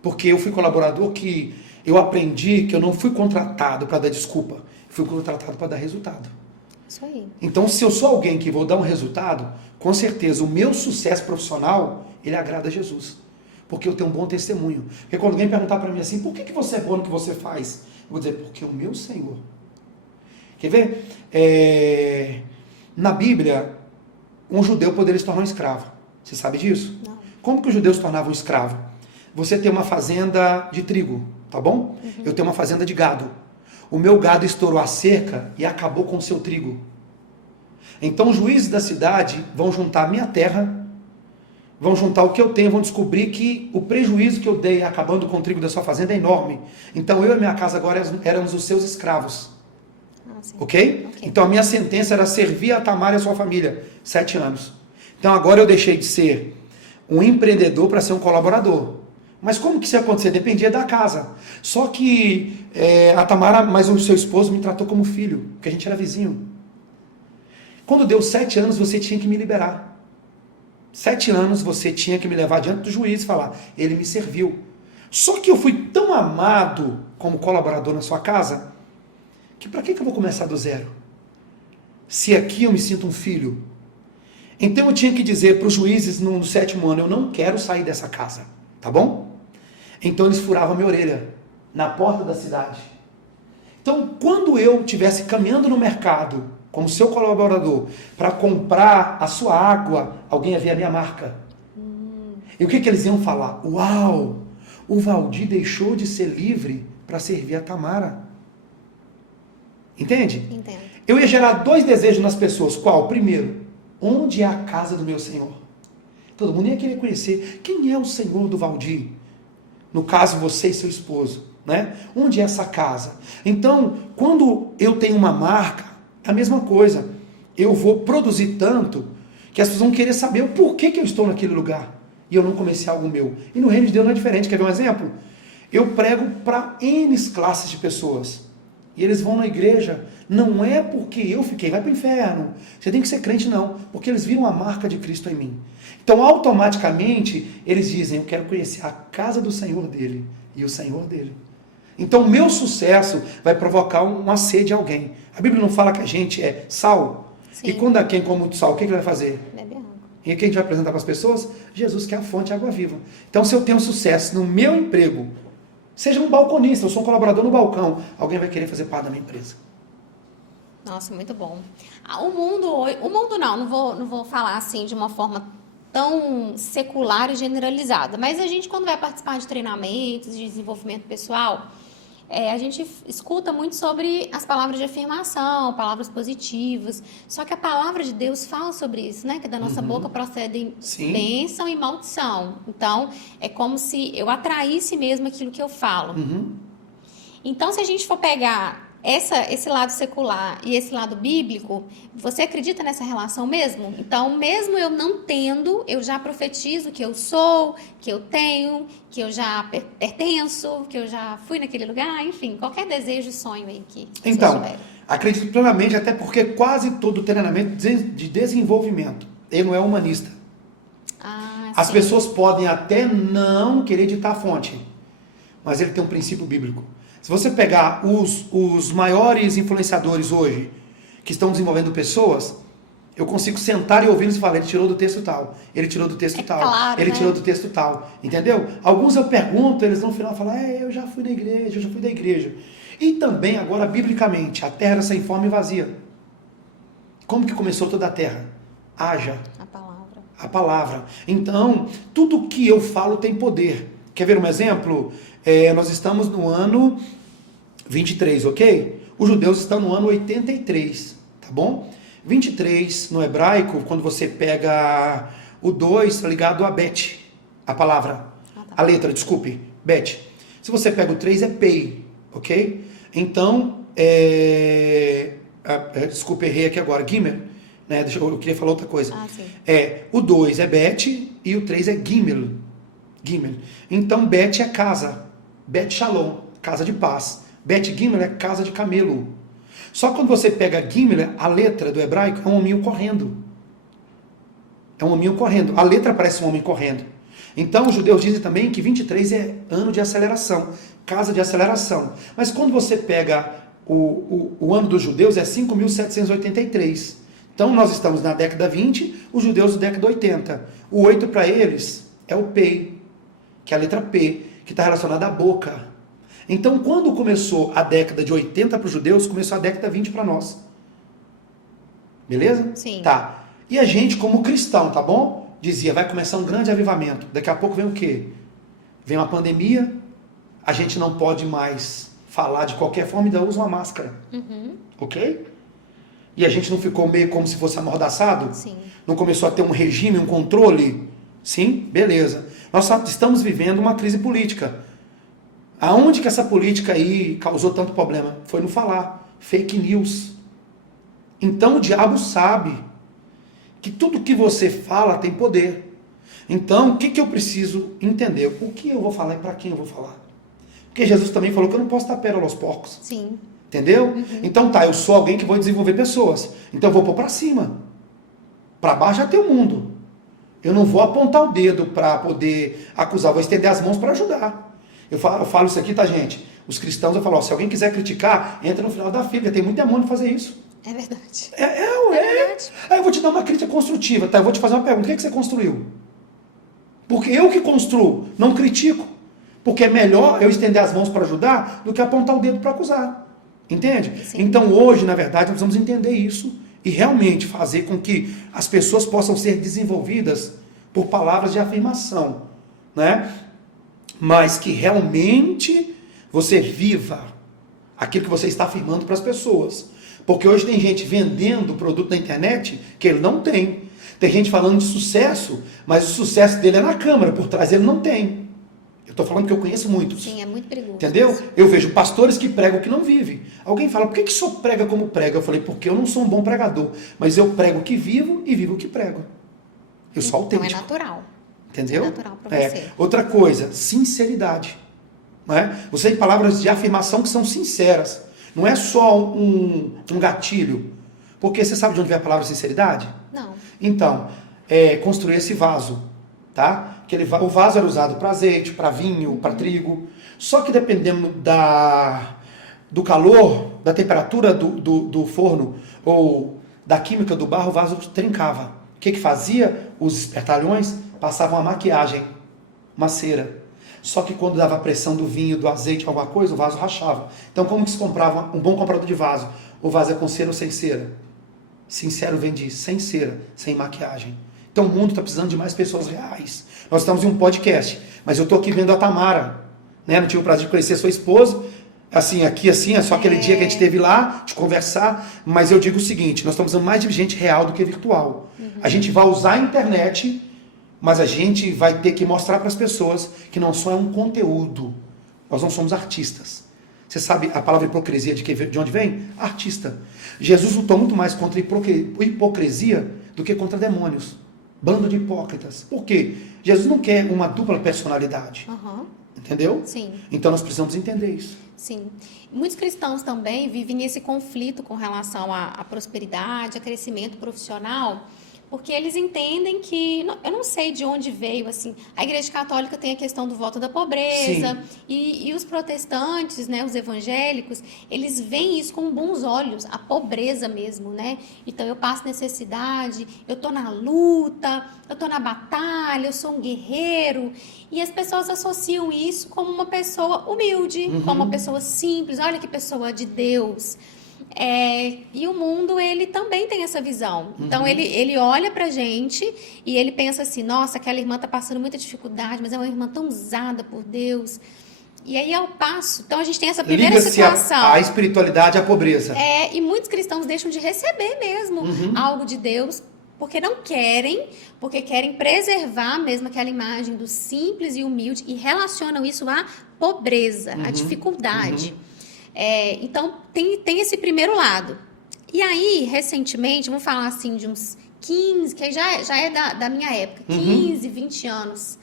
Porque eu fui colaborador que eu aprendi que eu não fui contratado para dar desculpa, fui contratado para dar resultado. Isso aí. Então, se eu sou alguém que vou dar um resultado, com certeza o meu sucesso profissional, ele agrada a Jesus. Porque eu tenho um bom testemunho. Porque quando alguém perguntar para mim assim, por que você é bom no que você faz? Eu vou dizer, porque o meu Senhor. Quer ver? Na Bíblia, um judeu poderia se tornar um escravo. Você sabe disso? Não. Como que os judeus se tornavam um escravo? Você tem uma fazenda de trigo, tá bom? Uhum. Eu tenho uma fazenda de gado. O meu gado estourou a cerca e acabou com o seu trigo. Então os juízes da cidade vão juntar a minha terra, vão juntar o que eu tenho, vão descobrir que o prejuízo que eu dei acabando com o trigo da sua fazenda é enorme. Então eu e minha casa agora éramos os seus escravos. Ok? Então a minha sentença era servir a Tamara e a sua família, 7 anos. Então agora eu deixei de ser um empreendedor para ser um colaborador. Mas como que isso ia acontecer? Dependia da casa. Só que a Tamara, mas o seu esposo me tratou como filho, porque a gente era vizinho. Quando deu 7 anos, você tinha que me liberar. 7 anos você tinha que me levar diante do juiz e falar, ele me serviu. Só que eu fui tão amado como colaborador na sua casa, que para que eu vou começar do zero? Se aqui eu me sinto um filho. Então eu tinha que dizer para os juízes no 7º ano, eu não quero sair dessa casa, tá bom? Então eles furavam a minha orelha, na porta da cidade. Então quando eu estivesse caminhando no mercado, como seu colaborador, para comprar a sua água, alguém ia ver a minha marca. E o que eles iam falar? Uau, o Valdir deixou de ser livre para servir a Tamara. Entende? Entendo. Eu ia gerar 2 desejos nas pessoas. Qual? Primeiro, onde é a casa do meu Senhor? Todo mundo ia querer conhecer quem é o Senhor do Valdir. No caso, você e seu esposo. Né? Onde é essa casa? Então, quando eu tenho uma marca, é a mesma coisa. Eu vou produzir tanto que as pessoas vão querer saber o porquê que eu estou naquele lugar. E eu não comecei algo meu. E no reino de Deus não é diferente. Quer ver um exemplo? Eu prego para N classes de pessoas. E eles vão na igreja, não é porque eu fiquei, vai para o inferno. Você tem que ser crente, não. Porque eles viram a marca de Cristo em mim. Então, automaticamente, eles dizem, eu quero conhecer a casa do Senhor dele e o Senhor dele. Então, o meu sucesso vai provocar uma sede em alguém. A Bíblia não fala que a gente é sal? Sim. E quando alguém come muito sal, o que ele vai fazer? Bebe água. E o que a gente vai apresentar para as pessoas? Jesus, que é a fonte de água viva. Então, se eu tenho sucesso no meu emprego, seja um balconista, eu sou um colaborador no balcão, alguém vai querer fazer parte da minha empresa. Nossa, muito bom. O mundo não vou falar assim de uma forma tão secular e generalizada, mas a gente quando vai participar de treinamentos, de desenvolvimento pessoal, a gente escuta muito sobre as palavras de afirmação, palavras positivas, só que a palavra de Deus fala sobre isso, né? Que da nossa boca procedem bênção e maldição. Então, é como se eu atraísse mesmo aquilo que eu falo. Então, se a gente for pegar esse lado secular e esse lado bíblico, você acredita nessa relação mesmo? Então, mesmo eu não tendo, eu já profetizo que eu sou, que eu tenho, que eu já pertenço, que eu já fui naquele lugar, enfim, qualquer desejo e sonho aí que então, tiverem. Acredito plenamente, até porque quase todo treinamento de desenvolvimento, ele não é humanista. As pessoas podem até não querer ditar a fonte, mas ele tem um princípio bíblico. Se você pegar os maiores influenciadores hoje, que estão desenvolvendo pessoas, eu consigo sentar e ouvir eles falar, ele tirou do texto tal, ele tirou do texto tal, claro, ele né? tirou do texto tal, entendeu? Alguns eu pergunto, eles no final falam, eu já fui na igreja, eu já fui da igreja. E também, agora, biblicamente, a terra era sem forma e vazia. Como que começou toda a terra? haja. A palavra. A palavra. Então, tudo que eu falo tem poder. Quer ver um exemplo? Nós estamos no ano 23, ok? Os judeus estão no ano 83, tá bom? 23 no hebraico, quando você pega o 2, tá ligado a bet, a palavra, a letra, desculpe, bet. Se você pega o 3 é pei, ok? Então, desculpe, errei aqui agora, gimel, né? Eu queria falar outra coisa. Sim. O 2 é bet e o 3 é gimel. Gimel. Então, bet é casa, bet shalom, casa de paz. Bet gimel é casa de camelo. Só quando você pega gimel, a letra do hebraico é um hominho correndo. É um hominho correndo. A letra parece um homem correndo. Então, os judeus dizem também que 23 é ano de aceleração, casa de aceleração. Mas quando você pega o ano dos judeus, é 5.783. Então, nós estamos na década 20, os judeus na década 80. O 8 para eles é o pei, que é a letra P, que está relacionada à boca. Então, quando começou a década de 80 para os judeus, começou a década 20 para nós. Beleza? Sim. Tá. E a gente, como cristão, tá bom? Dizia, vai começar um grande avivamento. Daqui a pouco vem o quê? Vem uma pandemia, a gente não pode mais falar de qualquer forma, ainda usa uma máscara. Uhum. Ok? E a gente não ficou meio como se fosse amordaçado? Sim. Não começou a ter um regime, um controle? Sim? Beleza. Nós estamos vivendo uma crise política. Aonde que essa política aí causou tanto problema? Foi no falar. Fake news. Então o diabo sabe que tudo que você fala tem poder. Então, o que eu preciso entender? O que eu vou falar e para quem eu vou falar? Porque Jesus também falou que eu não posso dar pérola aos porcos. Sim. Entendeu? Uhum. Então tá, eu sou alguém que vou desenvolver pessoas. Então eu vou pôr para cima. Para baixo já tem o mundo. Eu não vou apontar o dedo para poder acusar, vou estender as mãos para ajudar. Eu falo isso aqui, tá, gente? Os cristãos, eu falo, se alguém quiser criticar, entra no final da fila. Tem muito demônio fazer isso. É verdade. É verdade. Aí eu vou te dar uma crítica construtiva, tá? Eu vou te fazer uma pergunta. O que você construiu? Porque eu que construo, não critico. Porque é melhor eu estender as mãos para ajudar do que apontar o dedo para acusar. Entende? Sim. Então hoje, na verdade, nós precisamos entender isso e realmente fazer com que as pessoas possam ser desenvolvidas por palavras de afirmação, né? Mas que realmente você viva aquilo que você está afirmando para as pessoas. Porque hoje tem gente vendendo produto na internet que ele não tem. Tem gente falando de sucesso, mas o sucesso dele é na câmera, por trás ele não tem. Eu estou falando que eu conheço muitos. Sim, é muito perigoso. Entendeu? Eu vejo pastores que pregam o que não vivem. Alguém fala, por que o senhor prega como prega? Eu falei, porque eu não sou um bom pregador, mas eu prego o que vivo e vivo o que prego. Eu sou autêntico. Então é natural. Entendeu? É natural para você. Outra coisa, sinceridade. Não é? Você tem palavras de afirmação que são sinceras. Não é só um gatilho. Porque você sabe de onde vem a palavra sinceridade? Não. Então, construir esse vaso. Tá? O vaso era usado para azeite, para vinho, para trigo. Só que dependendo do calor, da temperatura do forno ou da química do barro, o vaso trincava. O que fazia? Os espertalhões passavam a maquiagem, uma cera. Só que quando dava a pressão do vinho, do azeite, alguma coisa, o vaso rachava. Então como que se comprava um bom comprador de vaso? O vaso é com cera ou sem cera? Sincero vende sem cera, sem maquiagem. Então o mundo está precisando de mais pessoas reais. Nós estamos em um podcast, mas eu estou aqui vendo a Tamara, né? Não tive o prazer de conhecer sua esposa, assim, aqui assim, é só aquele dia que a gente esteve lá, de conversar, mas eu digo o seguinte, nós estamos usando mais de gente real do que virtual. A gente vai usar a internet, mas a gente vai ter que mostrar para as pessoas que não só é um conteúdo, nós não somos artistas. Você sabe a palavra hipocrisia de onde vem? Artista. Jesus lutou muito mais contra a hipocrisia do que contra demônios. Bando de hipócritas. Por quê? Jesus não quer uma dupla personalidade. Uhum. Entendeu? Sim. Então nós precisamos entender isso. Sim. Muitos cristãos também vivem esse conflito com relação à prosperidade, a crescimento profissional, porque eles entendem que, eu não sei de onde veio, assim, a Igreja Católica tem a questão do voto da pobreza, e os protestantes, né, os evangélicos, eles veem isso com bons olhos, a pobreza mesmo, né? Então eu passo necessidade, eu tô na luta, eu tô na batalha, eu sou um guerreiro, e as pessoas associam isso como uma pessoa humilde, como uma pessoa simples, olha que pessoa de Deus. E o mundo, ele também tem essa visão. Então, ele olha pra gente e ele pensa assim, nossa, aquela irmã tá passando muita dificuldade, mas é uma irmã tão usada por Deus. E aí, ao passo... Então, a gente tem essa primeira situação. A espiritualidade à pobreza. E muitos cristãos deixam de receber mesmo algo de Deus, porque não querem, porque querem preservar mesmo aquela imagem do simples e humilde e relacionam isso à pobreza, à dificuldade. Então, tem esse primeiro lado. E aí, recentemente, vamos falar assim de uns 15, que já é da minha época, 15, 20 anos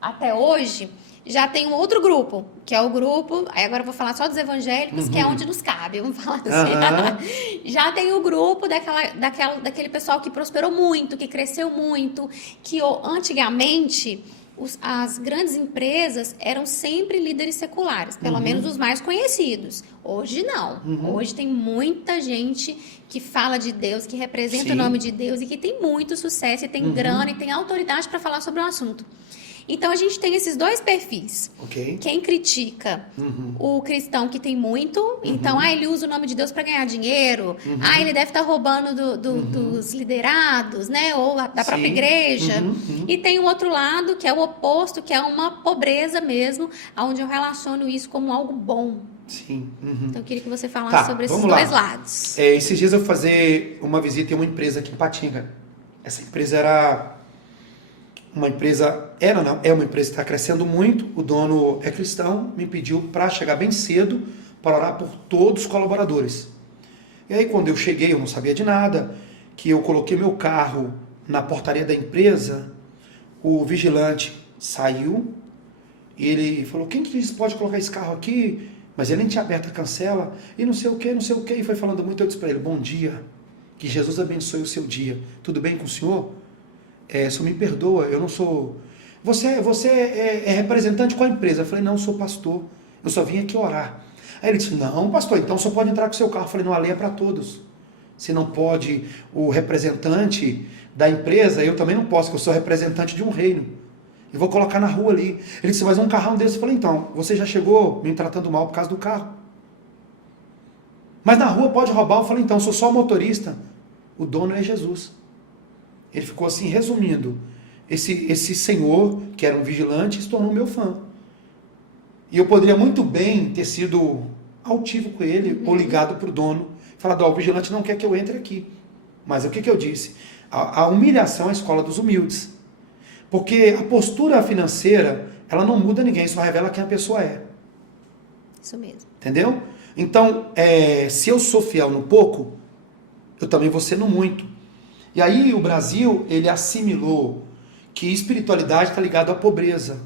até hoje, já tem um outro grupo, que é o grupo, aí agora eu vou falar só dos evangélicos, que é onde nos cabe, vamos falar assim. Já tem o grupo daquele pessoal que prosperou muito, que cresceu muito, que antigamente... As grandes empresas eram sempre líderes seculares, pelo menos os mais conhecidos. Hoje não. Hoje tem muita gente que fala de Deus, que representa o nome de Deus e que tem muito sucesso, e tem grana e tem autoridade para falar sobre o assunto. Então, a gente tem esses dois perfis. Quem critica o cristão que tem muito, então, ele usa o nome de Deus para ganhar dinheiro, ele deve estar roubando dos liderados, né? Ou da própria igreja. E tem o outro lado, que é o oposto, que é uma pobreza mesmo, onde eu relaciono isso como algo bom. Então, eu queria que você falasse sobre esses dois lados. Esses dias eu fui fazer uma visita em uma empresa aqui em Patinga. Essa empresa é uma empresa que está crescendo muito, o dono é cristão, me pediu para chegar bem cedo para orar por todos os colaboradores. E aí quando eu cheguei, eu não sabia de nada, que eu coloquei meu carro na portaria da empresa, o vigilante saiu e ele falou, quem que pode colocar esse carro aqui? Mas ele nem tinha aberto a cancela, e não sei o que, e foi falando muito. Eu disse para ele, bom dia, que Jesus abençoe o seu dia, tudo bem com o senhor? Senhor me perdoa, eu não sou... Você é representante de qual empresa? Eu falei, não, eu sou pastor, eu só vim aqui orar. Aí ele disse, não, pastor, então só pode entrar com o seu carro. Eu falei, não, a lei é para todos. Se não pode o representante da empresa, eu também não posso, porque eu sou representante de um reino. Eu vou colocar na rua ali. Ele disse, mas um carrão desse. Eu falei, então, você já chegou me tratando mal por causa do carro. Mas na rua pode roubar. Eu falei, então, eu sou só o motorista. O dono é Jesus. Ele ficou assim, resumindo, esse senhor, que era um vigilante, se tornou meu fã. E eu poderia muito bem ter sido altivo com ele, ou ligado para o dono, falado, o vigilante não quer que eu entre aqui. Mas o que eu disse? A humilhação é a escola dos humildes. Porque a postura financeira, ela não muda ninguém, só revela quem a pessoa é. Isso mesmo. Entendeu? Então, se eu sou fiel no pouco, eu também vou ser no muito. E aí o Brasil, ele assimilou que espiritualidade está ligado à pobreza.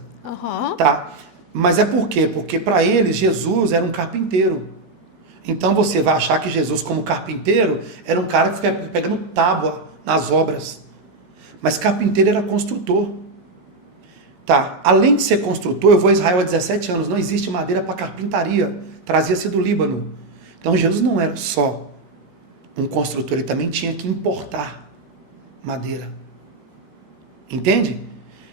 Tá? Mas é por quê? Porque para eles Jesus era um carpinteiro. Então você vai achar que Jesus, como carpinteiro, era um cara que fica pegando tábua nas obras. Mas carpinteiro era construtor. Tá? Além de ser construtor, eu vou a Israel há 17 anos, não existe madeira para carpintaria. Trazia-se do Líbano. Então Jesus não era só um construtor, ele também tinha que importar madeira. Entende?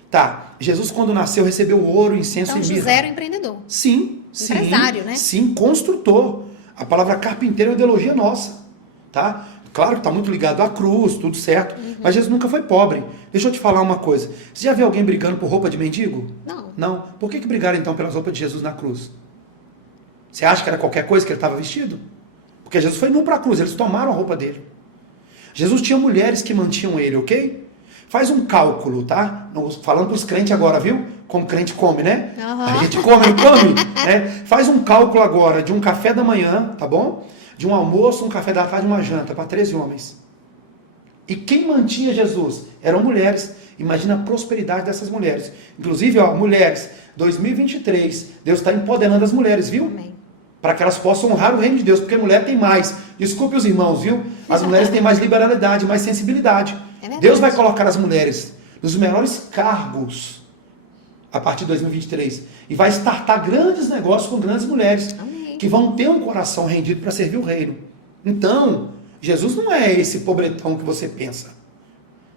Tá. Jesus, quando nasceu, recebeu ouro, incenso e mirra. Então, José era um empreendedor. Sim. Empresário, né? Sim, construtor. A palavra carpinteiro é uma ideologia nossa. Tá? Claro que está muito ligado à cruz, tudo certo. Mas Jesus nunca foi pobre. Deixa eu te falar uma coisa. Você já viu alguém brigando por roupa de mendigo? Não. Não. Por que brigaram, então, pelas roupas de Jesus na cruz? Você acha que era qualquer coisa que ele estava vestido? Porque Jesus foi nu para a cruz, eles tomaram a roupa dele. Jesus tinha mulheres que mantinham ele, ok? Faz um cálculo, tá? Falando para os crentes agora, viu? Como crente come, né? A gente come, não come? Né? Faz um cálculo agora de um café da manhã, tá bom? De um almoço, um café da tarde e uma janta para 13 homens. E quem mantinha Jesus? Eram mulheres. Imagina a prosperidade dessas mulheres. Inclusive, ó, mulheres, 2023, Deus está empoderando as mulheres, viu? Amém. Para que elas possam honrar o reino de Deus, porque a mulher tem mais. Desculpe os irmãos, viu? As mulheres têm mais liberalidade, mais sensibilidade. Deus vai colocar as mulheres nos melhores cargos a partir de 2023 e vai startar grandes negócios com grandes mulheres. Amém. Que vão ter um coração rendido para servir o reino. Então, Jesus não é esse pobretão que você pensa,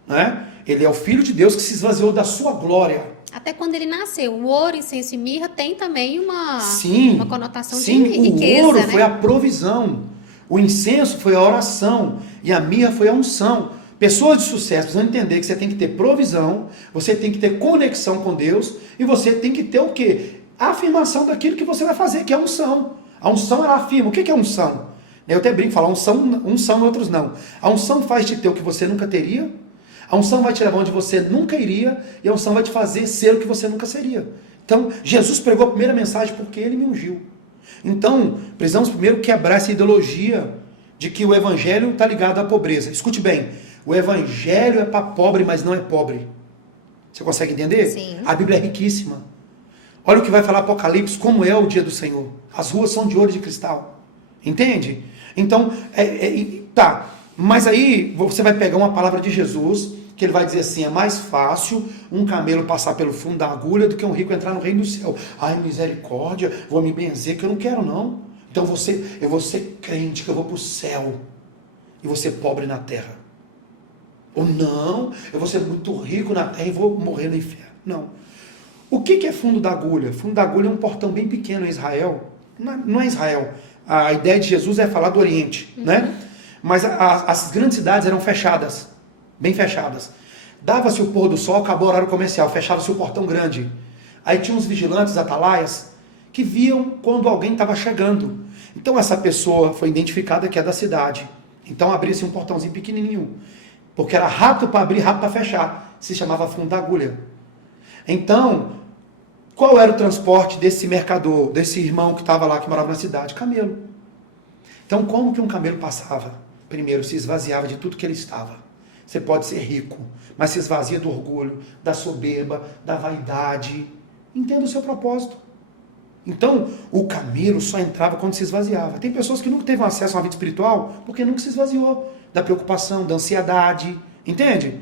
né? Ele é o Filho de Deus que se esvaziou da sua glória. até quando ele nasceu. O ouro, incenso e mirra tem também uma conotação de Sim, riqueza, o ouro né? foi a provisão, o incenso foi a oração e a mirra foi a unção. Pessoas de sucesso precisam entender que você tem que ter provisão, você tem que ter conexão com Deus e você tem que ter o quê? A afirmação daquilo que você vai fazer, que é a unção. A unção, ela afirma. O que é unção? Eu até brinco, falar unção e outros não. A unção faz te ter o que você nunca teria, a unção vai te levar onde você nunca iria e a unção vai te fazer ser o que você nunca seria. Então, Jesus pregou a primeira mensagem porque ele me ungiu. Então, precisamos primeiro quebrar essa ideologia de que o evangelho está ligado à pobreza. Escute bem, o evangelho é para pobre, mas não é pobre. Você consegue entender? Sim. A Bíblia é riquíssima. Olha o que vai falar Apocalipse, como é o dia do Senhor. As ruas são de ouro e de cristal. Entende? Então, tá. Mas aí você vai pegar uma palavra de Jesus, que ele vai dizer assim, é mais fácil um camelo passar pelo fundo da agulha do que um rico entrar no reino do céu. Ai, misericórdia, vou me benzer, que eu não quero não. Então eu vou ser crente, que eu vou para o céu. E vou ser pobre na terra. Ou não, eu vou ser muito rico na terra e vou morrer no inferno. Não. O que é fundo da agulha? Fundo da agulha é um portão bem pequeno em Israel. Não é Israel. A ideia de Jesus é falar do Oriente, né? Mas as grandes cidades eram fechadas, bem fechadas. Dava-se o pôr do sol, acabou o horário comercial, fechava-se o portão grande. Aí tinha uns vigilantes, atalaias, que viam quando alguém estava chegando. Então essa pessoa foi identificada que é da cidade. Então abria-se um portãozinho pequenininho, porque era rápido para abrir, rápido para fechar. Se chamava fundo da agulha. Então, qual era o transporte desse mercador, desse irmão que estava lá, que morava na cidade? Camelo. Então, como que um camelo passava? Primeiro, se esvaziava de tudo que ele estava. Você pode ser rico, mas se esvazia do orgulho, da soberba, da vaidade. Entenda o seu propósito. Então, o camelo só entrava quando se esvaziava. Tem pessoas que nunca teve acesso a uma vida espiritual porque nunca se esvaziou da preocupação, da ansiedade. Entende?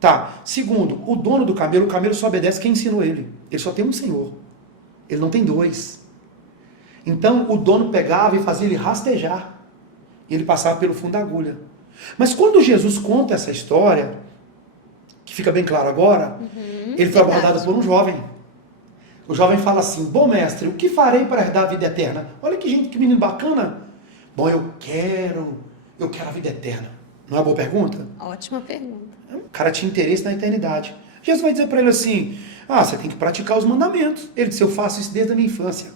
Tá. Segundo, o dono do camelo, o camelo só obedece quem ensinou ele. Ele só tem um senhor. Ele não tem dois. Então, o dono pegava e fazia ele rastejar. E ele passava pelo fundo da agulha. Mas quando Jesus conta essa história, que fica bem claro agora, ele foi abordado por um jovem. O jovem fala assim, bom mestre, o que farei para herdar a vida eterna? Olha que menino bacana. Bom, eu quero a vida eterna. Não é uma boa pergunta? Ótima pergunta. O cara tinha interesse na eternidade. Jesus vai dizer para ele assim, você tem que praticar os mandamentos. Ele disse, eu faço isso desde a minha infância.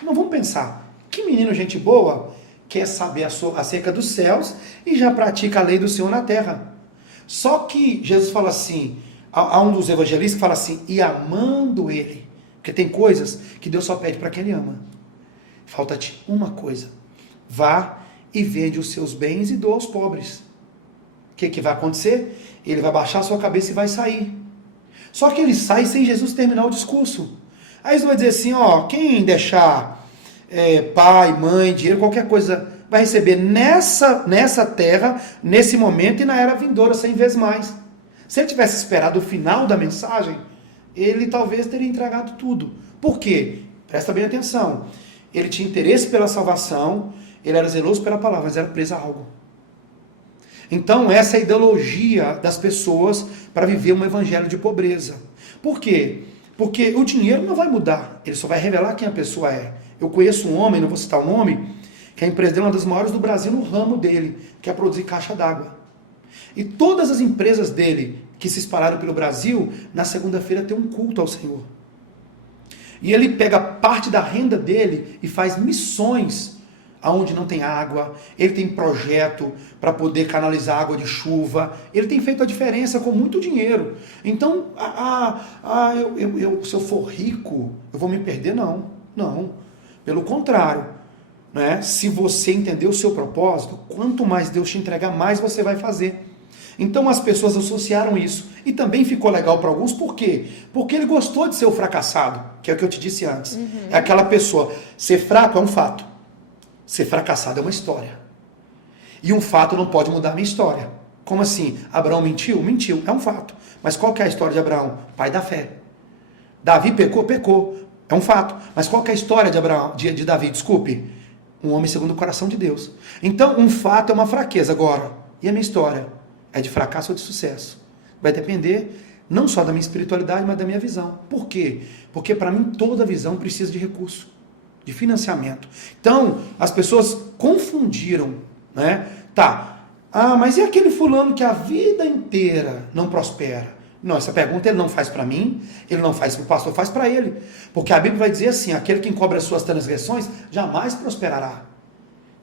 Mas vamos pensar, que menino gente boa quer saber acerca dos céus e já pratica a lei do Senhor na terra. Só que Jesus fala assim, há um dos evangelistas que fala assim, e amando ele, porque tem coisas que Deus só pede para quem ele ama. Falta-te uma coisa, vá e vende os seus bens e doa aos pobres. O que vai acontecer? Ele vai baixar a sua cabeça e vai sair. Só que ele sai sem Jesus terminar o discurso. Aí ele vai dizer assim, quem deixar pai, mãe, dinheiro, qualquer coisa, vai receber nessa terra, nesse momento e na era vindoura 100 vezes mais. Se ele tivesse esperado o final da mensagem, ele talvez teria entregado tudo. Por quê? Presta bem atenção. Ele tinha interesse pela salvação, ele era zeloso pela palavra, mas era preso a algo. Então, essa é a ideologia das pessoas para viver um evangelho de pobreza. Por quê? Porque o dinheiro não vai mudar, ele só vai revelar quem a pessoa é. Eu conheço um homem, não vou citar o nome, que a empresa dele é uma das maiores do Brasil no ramo dele, que é produzir caixa d'água. E todas as empresas dele que se espalharam pelo Brasil, na segunda-feira tem um culto ao Senhor. E ele pega parte da renda dele e faz missões aonde não tem água, ele tem projeto para poder canalizar água de chuva, ele tem feito a diferença com muito dinheiro. Então, se eu for rico, eu vou me perder? Não, não. Pelo contrário, né? Se você entender o seu propósito, quanto mais Deus te entregar, mais você vai fazer. Então as pessoas associaram isso. E também ficou legal para alguns, por quê? Porque ele gostou de ser o fracassado, que é o que eu te disse antes. É aquela pessoa, ser fraco é um fato. Ser fracassado é uma história. E um fato não pode mudar a minha história. Como assim? Abraão mentiu? Mentiu, é um fato. Mas qual que é a história de Abraão? Pai da fé. Davi pecou? Pecou. É um fato. Mas qual que é a história de Davi? Desculpe. Um homem segundo o coração de Deus. Então, um fato é uma fraqueza. Agora, e a minha história? É de fracasso ou de sucesso? Vai depender Não só da minha espiritualidade, mas da minha visão. Por quê? Porque para mim toda visão precisa de recurso, de financiamento. Então, as pessoas confundiram, né? Tá, mas e aquele fulano que a vida inteira não prospera? Não, essa pergunta ele não faz para mim, ele não faz para o pastor, faz para ele. Porque a Bíblia vai dizer assim, aquele que encobre as suas transgressões jamais prosperará.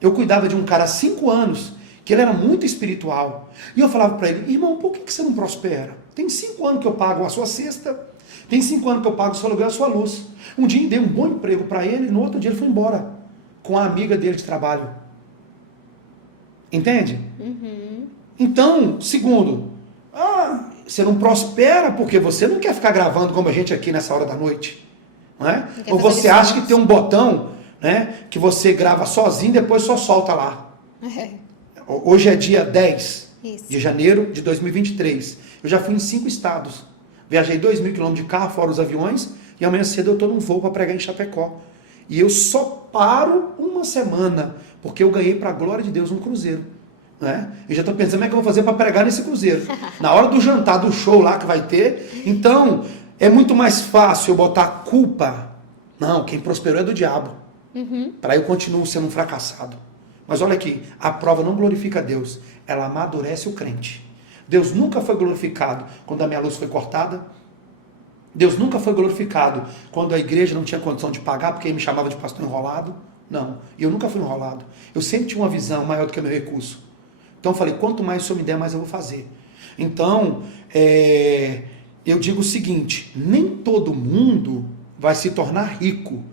Eu cuidava de um cara há 5 anos, que ele era muito espiritual. E eu falava para ele, irmão, por que você não prospera? Tem 5 anos que eu pago a sua cesta, tem 5 anos que eu pago o seu aluguel e a sua luz. Um dia eu dei um bom emprego para ele, e no outro dia ele foi embora, com a amiga dele de trabalho. Entende? Uhum. Então, segundo, você não prospera porque você não quer ficar gravando como a gente aqui nessa hora da noite. Não é? Ou você acha que tem um botão, né, que você grava sozinho e depois só solta lá. É. Hoje é dia 10 Isso. de janeiro de 2023. Eu já fui em 5 estados. Viajei 2.000 quilômetros de carro, fora os aviões, e amanhã cedo eu estou num voo para pregar em Chapecó. E eu só paro uma semana, porque eu ganhei para a glória de Deus um cruzeiro. Né? Eu já estou pensando como é que eu vou fazer para pregar nesse cruzeiro. Na hora do jantar, do show lá que vai ter. Então, é muito mais fácil eu botar a culpa. Não, quem prosperou é do diabo. Uhum. Para eu continuo sendo um fracassado. Mas olha aqui, a prova não glorifica Deus, ela amadurece o crente. Deus nunca foi glorificado quando a minha luz foi cortada. Deus nunca foi glorificado quando a igreja não tinha condição de pagar, porque ele me chamava de pastor enrolado. Não, e eu nunca fui enrolado. Eu sempre tinha uma visão maior do que o meu recurso. Então eu falei, quanto mais o Senhor me der, mais eu vou fazer. Então, eu digo o seguinte, nem todo mundo vai se tornar rico,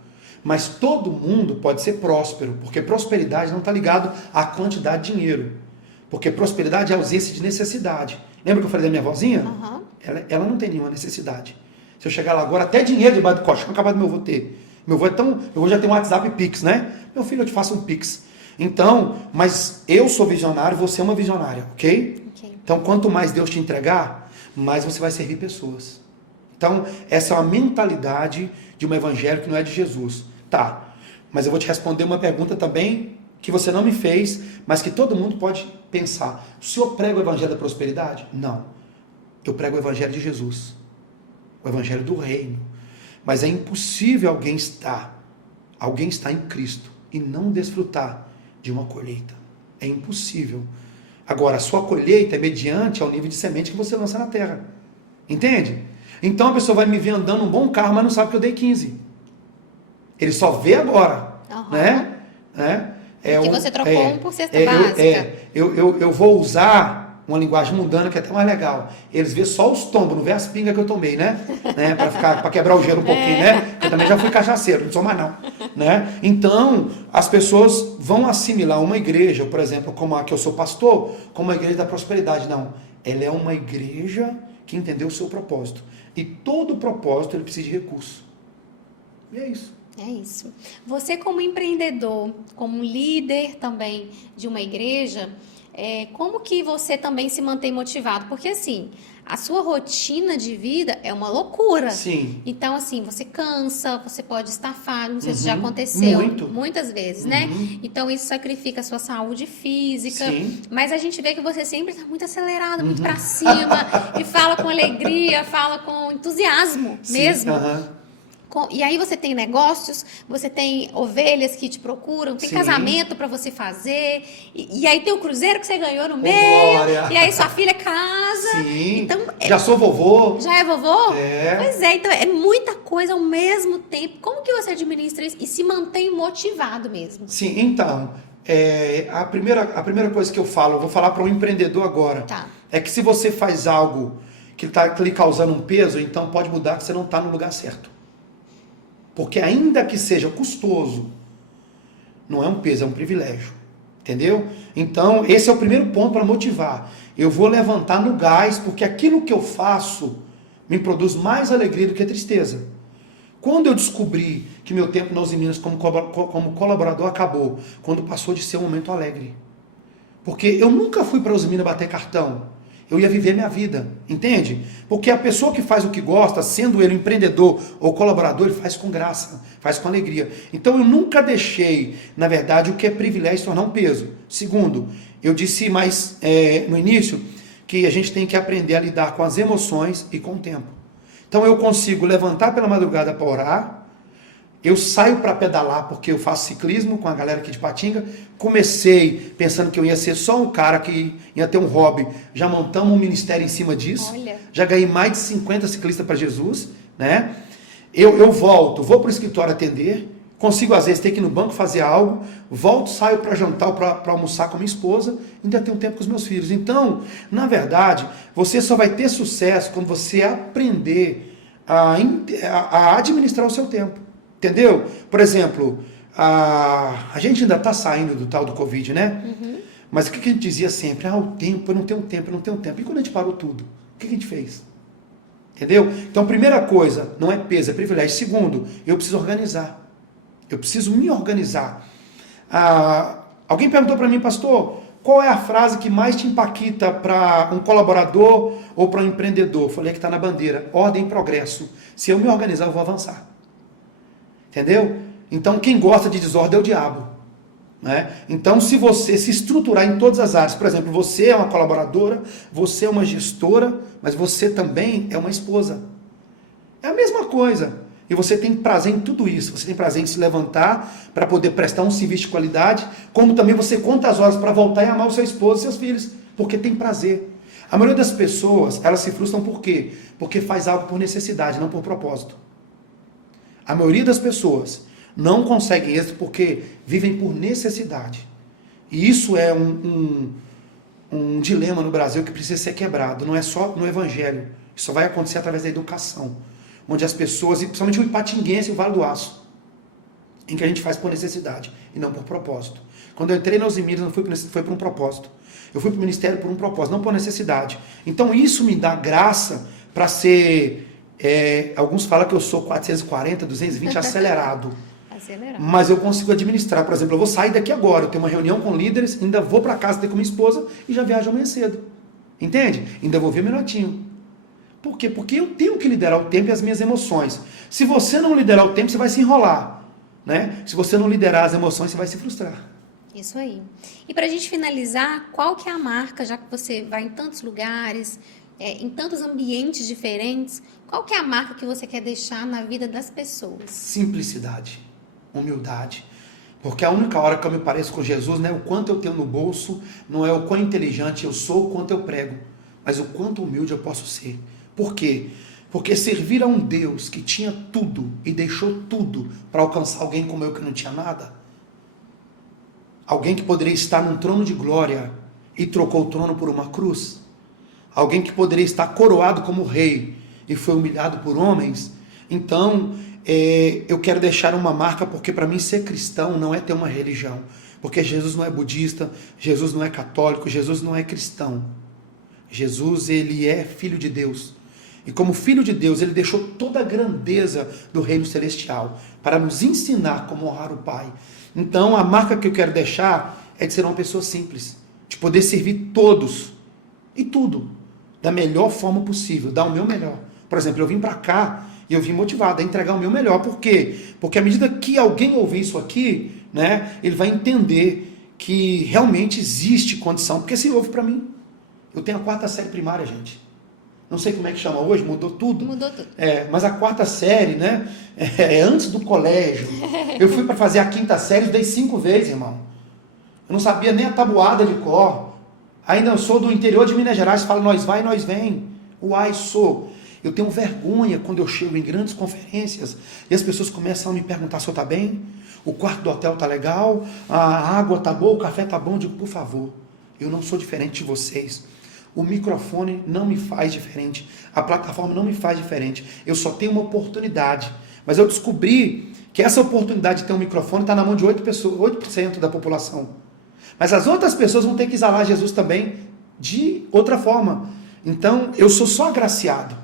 mas todo mundo pode ser próspero, porque prosperidade não está ligado à quantidade de dinheiro. Porque prosperidade é ausência de necessidade. Lembra que eu falei da minha vozinha? Uhum. Ela não tem nenhuma necessidade. Se eu chegar lá agora, até dinheiro debaixo do colchão, acabado do meu avô ter. Meu avô é tão... Meu avô já tem um WhatsApp Pix, né? Meu filho, eu te faço um Pix. Então, mas eu sou visionário, você é uma visionária, ok? Então, quanto mais Deus te entregar, mais você vai servir pessoas. Então, essa é uma mentalidade de um evangelho que não é de Jesus. Tá, mas eu vou te responder uma pergunta também que você não me fez, mas que todo mundo pode pensar. O senhor prega o evangelho da prosperidade? Não. Eu prego o evangelho de Jesus. O evangelho do reino. Mas é impossível alguém estar em Cristo e não desfrutar de uma colheita. É impossível. Agora, a sua colheita é mediante ao nível de semente que você lança na terra. Entende? Então a pessoa vai me ver andando um bom carro, mas não sabe que eu dei 15. Ele só vê agora. Uhum. Né? Que você trocou um por cesta básica. Eu vou usar uma linguagem mundana que é até mais legal. Eles vê só os tombos, não vê as pingas que eu tomei, né? Para quebrar o gelo um pouquinho, né? Eu também já fui cachaceiro, não sou mais não. Né? Então, as pessoas vão assimilar uma igreja, por exemplo, como a que eu sou pastor, como a igreja da prosperidade. Não, ela é uma igreja que entendeu o seu propósito. E todo propósito ele precisa de recurso. E é isso. É isso. Você como empreendedor, como líder também de uma igreja, como que você também se mantém motivado? Porque assim, a sua rotina de vida é uma loucura. Sim. Então assim, você cansa, você pode estafar, não sei se já aconteceu. Muitas vezes, né? Então isso sacrifica a sua saúde física. Sim. Mas a gente vê que você sempre está muito acelerado, muito pra cima, e fala com alegria, fala com entusiasmo mesmo. E aí você tem negócios, você tem ovelhas que te procuram, tem casamento para você fazer, e aí tem o cruzeiro que você ganhou no meio, glória. E aí sua filha casa. Sim. Então, já sou vovô. Já é vovô? É. Pois é, então é muita coisa ao mesmo tempo. Como que você administra isso e se mantém motivado mesmo? Sim, então, a primeira coisa que eu vou falar para um empreendedor agora, é que se você faz algo que está lhe causando um peso, então pode mudar que você não está no lugar certo. Porque ainda que seja custoso, não é um peso, é um privilégio. Entendeu? Então, esse é o primeiro ponto para motivar. Eu vou levantar no gás, porque aquilo que eu faço me produz mais alegria do que tristeza. Quando eu descobri que meu tempo na Uzi Minas como colaborador acabou, quando passou de ser um momento alegre. Porque eu nunca fui para a Uzi Minas bater cartão. Eu ia viver minha vida, entende? Porque a pessoa que faz o que gosta, sendo ele empreendedor ou colaborador, ele faz com graça, faz com alegria. Então eu nunca deixei, na verdade, o que é privilégio se tornar um peso. Segundo, eu disse mais no início que a gente tem que aprender a lidar com as emoções e com o tempo. Então eu consigo levantar pela madrugada para orar, eu saio para pedalar porque eu faço ciclismo com a galera aqui de Patinga, comecei pensando que eu ia ser só um cara que ia ter um hobby, já montamos um ministério em cima disso, já ganhei mais de 50 ciclistas para Jesus, né? Eu volto, vou para o escritório atender, consigo às vezes ter que ir no banco fazer algo, volto, saio para jantar ou para almoçar com a minha esposa, ainda tenho tempo com os meus filhos. Então, na verdade, você só vai ter sucesso quando você aprender a administrar o seu tempo. Entendeu? Por exemplo, a gente ainda está saindo do tal do Covid, né? Uhum. Mas o que a gente dizia sempre? O tempo, eu não tenho tempo, eu não tenho tempo. E quando a gente parou tudo, o que a gente fez? Entendeu? Então, primeira coisa, não é peso, é privilégio. Segundo, eu preciso organizar. Eu preciso me organizar. Alguém perguntou para mim, pastor, qual é a frase que mais te impacta para um colaborador ou para um empreendedor? Falei que está na bandeira, ordem e progresso. Se eu me organizar, eu vou avançar. Entendeu? Então, quem gosta de desordem é o diabo. Né? Então, se você se estruturar em todas as áreas, por exemplo, você é uma colaboradora, você é uma gestora, mas você também é uma esposa. É a mesma coisa. E você tem prazer em tudo isso. Você tem prazer em se levantar para poder prestar um serviço de qualidade, como também você conta as horas para voltar e amar o seu esposo e seus filhos, porque tem prazer. A maioria das pessoas, elas se frustram por quê? Porque faz algo por necessidade, não por propósito. A maioria das pessoas não conseguem êxito porque vivem por necessidade. E isso é um dilema no Brasil que precisa ser quebrado. Não é só no evangelho. Isso só vai acontecer através da educação. Onde as pessoas, e principalmente o ipatinguense e o Vale do Aço, em que a gente faz por necessidade e não por propósito. Quando eu entrei na Ozimíris, não foi por um propósito. Eu fui para o ministério por um propósito, não por necessidade. Então isso me dá graça para ser... alguns falam que eu sou 440, 220 acelerado. Mas eu consigo administrar. Por exemplo, eu vou sair daqui agora, eu tenho uma reunião com líderes, ainda vou para casa ter com minha esposa e já viajo amanhã cedo. Entende? Ainda vou ver meu netinho. Por quê? Porque eu tenho que liderar o tempo e as minhas emoções. Se você não liderar o tempo, você vai se enrolar. Né? Se você não liderar as emoções, você vai se frustrar. Isso aí. E para a gente finalizar, qual que é a marca, já que você vai em tantos lugares, em tantos ambientes diferentes, qual que é a marca que você quer deixar na vida das pessoas? Simplicidade, humildade. Porque a única hora que eu me pareço com Jesus não é o quanto eu tenho no bolso, não é o quão inteligente eu sou, o quanto eu prego, mas o quanto humilde eu posso ser. Por quê? Porque servir a um Deus que tinha tudo e deixou tudo para alcançar alguém como eu que não tinha nada, alguém que poderia estar num trono de glória e trocou o trono por uma cruz, alguém que poderia estar coroado como rei e foi humilhado por homens, então eu quero deixar uma marca, porque para mim ser cristão não é ter uma religião, porque Jesus não é budista, Jesus não é católico, Jesus não é cristão. Jesus, ele é filho de Deus. E como filho de Deus, ele deixou toda a grandeza do reino celestial para nos ensinar como honrar o Pai. Então, a marca que eu quero deixar é de ser uma pessoa simples, de poder servir todos e tudo da melhor forma possível, dar o meu melhor. Por exemplo, eu vim para cá e eu vim motivado a entregar o meu melhor. Por quê? Porque à medida que alguém ouvir isso aqui, né, ele vai entender que realmente existe condição. Porque se ouve para mim, eu tenho a 4ª série primária, gente. Não sei como é que chama hoje, mudou tudo. Mudou tudo. Mas a 4ª série, né, é antes do colégio. Eu fui para fazer a 5ª série, dei 5 vezes, irmão. Eu não sabia nem a tabuada de cor. Ainda eu sou do interior de Minas Gerais, fala nós vai, nós vem. Uai, sou. Eu tenho vergonha quando eu chego em grandes conferências e as pessoas começam a me perguntar se eu tá bem, o quarto do hotel tá legal, a água tá boa, o café tá bom. Eu digo, por favor, eu não sou diferente de vocês. O microfone não me faz diferente. A plataforma não me faz diferente. Eu só tenho uma oportunidade. Mas eu descobri que essa oportunidade de ter um microfone está na mão de 8% da população. Mas as outras pessoas vão ter que exalar Jesus também de outra forma. Então, eu sou só agraciado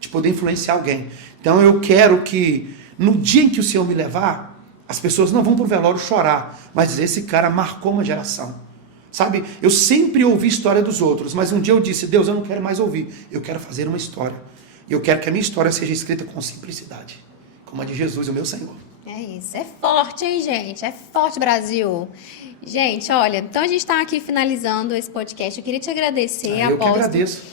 de poder influenciar alguém. Então, eu quero que no dia em que o Senhor me levar, as pessoas não vão para o velório chorar, mas dizer, esse cara marcou uma geração. Sabe, eu sempre ouvi história dos outros, mas um dia eu disse, Deus, eu não quero mais ouvir, eu quero fazer uma história. E eu quero que a minha história seja escrita com simplicidade, como a de Jesus, o meu Senhor. É isso, é forte, hein, gente? É forte, Brasil. Gente, olha, então a gente está aqui finalizando esse podcast. Eu queria te agradecer, Eu que agradeço.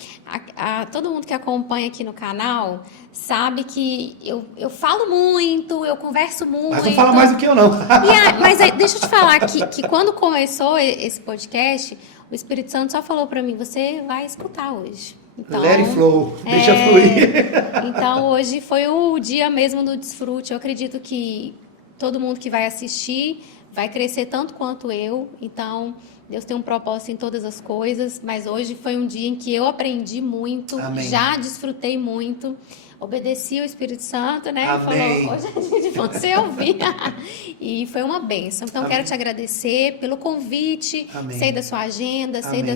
A todo mundo que acompanha aqui no canal sabe que eu falo muito, eu converso muito. Mas não fala mais do que eu, não. Mas deixa eu te falar que quando começou esse podcast, o Espírito Santo só falou para mim, você vai escutar hoje. Então, Let it flow, deixa fluir. Então, hoje foi o dia mesmo do desfrute. Eu acredito que todo mundo que vai assistir vai crescer tanto quanto eu. Então, Deus tem um propósito em todas as coisas, mas hoje foi um dia em que eu aprendi muito, Amém. Já desfrutei muito, obedeci ao Espírito Santo, né? Amém. Falou, hoje é dia de você ouvir. E foi uma bênção. Então, Amém. quero te agradecer pelo convite, Amém. sei da sua agenda, sei Amém.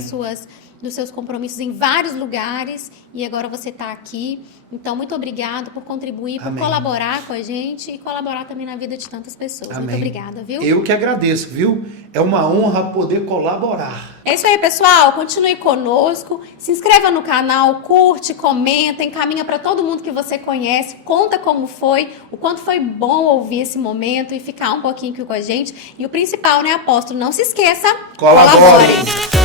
dos seus compromissos em vários lugares e agora você está aqui. Então, muito obrigada por contribuir, por Amém. colaborar com a gente e colaborar também na vida de tantas pessoas. Amém. Muito obrigada, viu? Eu que agradeço, viu? É uma honra poder colaborar. É isso aí, pessoal. Continue conosco. Se inscreva no canal, curte, comenta, encaminha para todo mundo que você conhece. Conta como foi, o quanto foi bom ouvir esse momento e ficar um pouquinho aqui com a gente. E o principal, né, apóstolo? Não se esqueça, Colabore.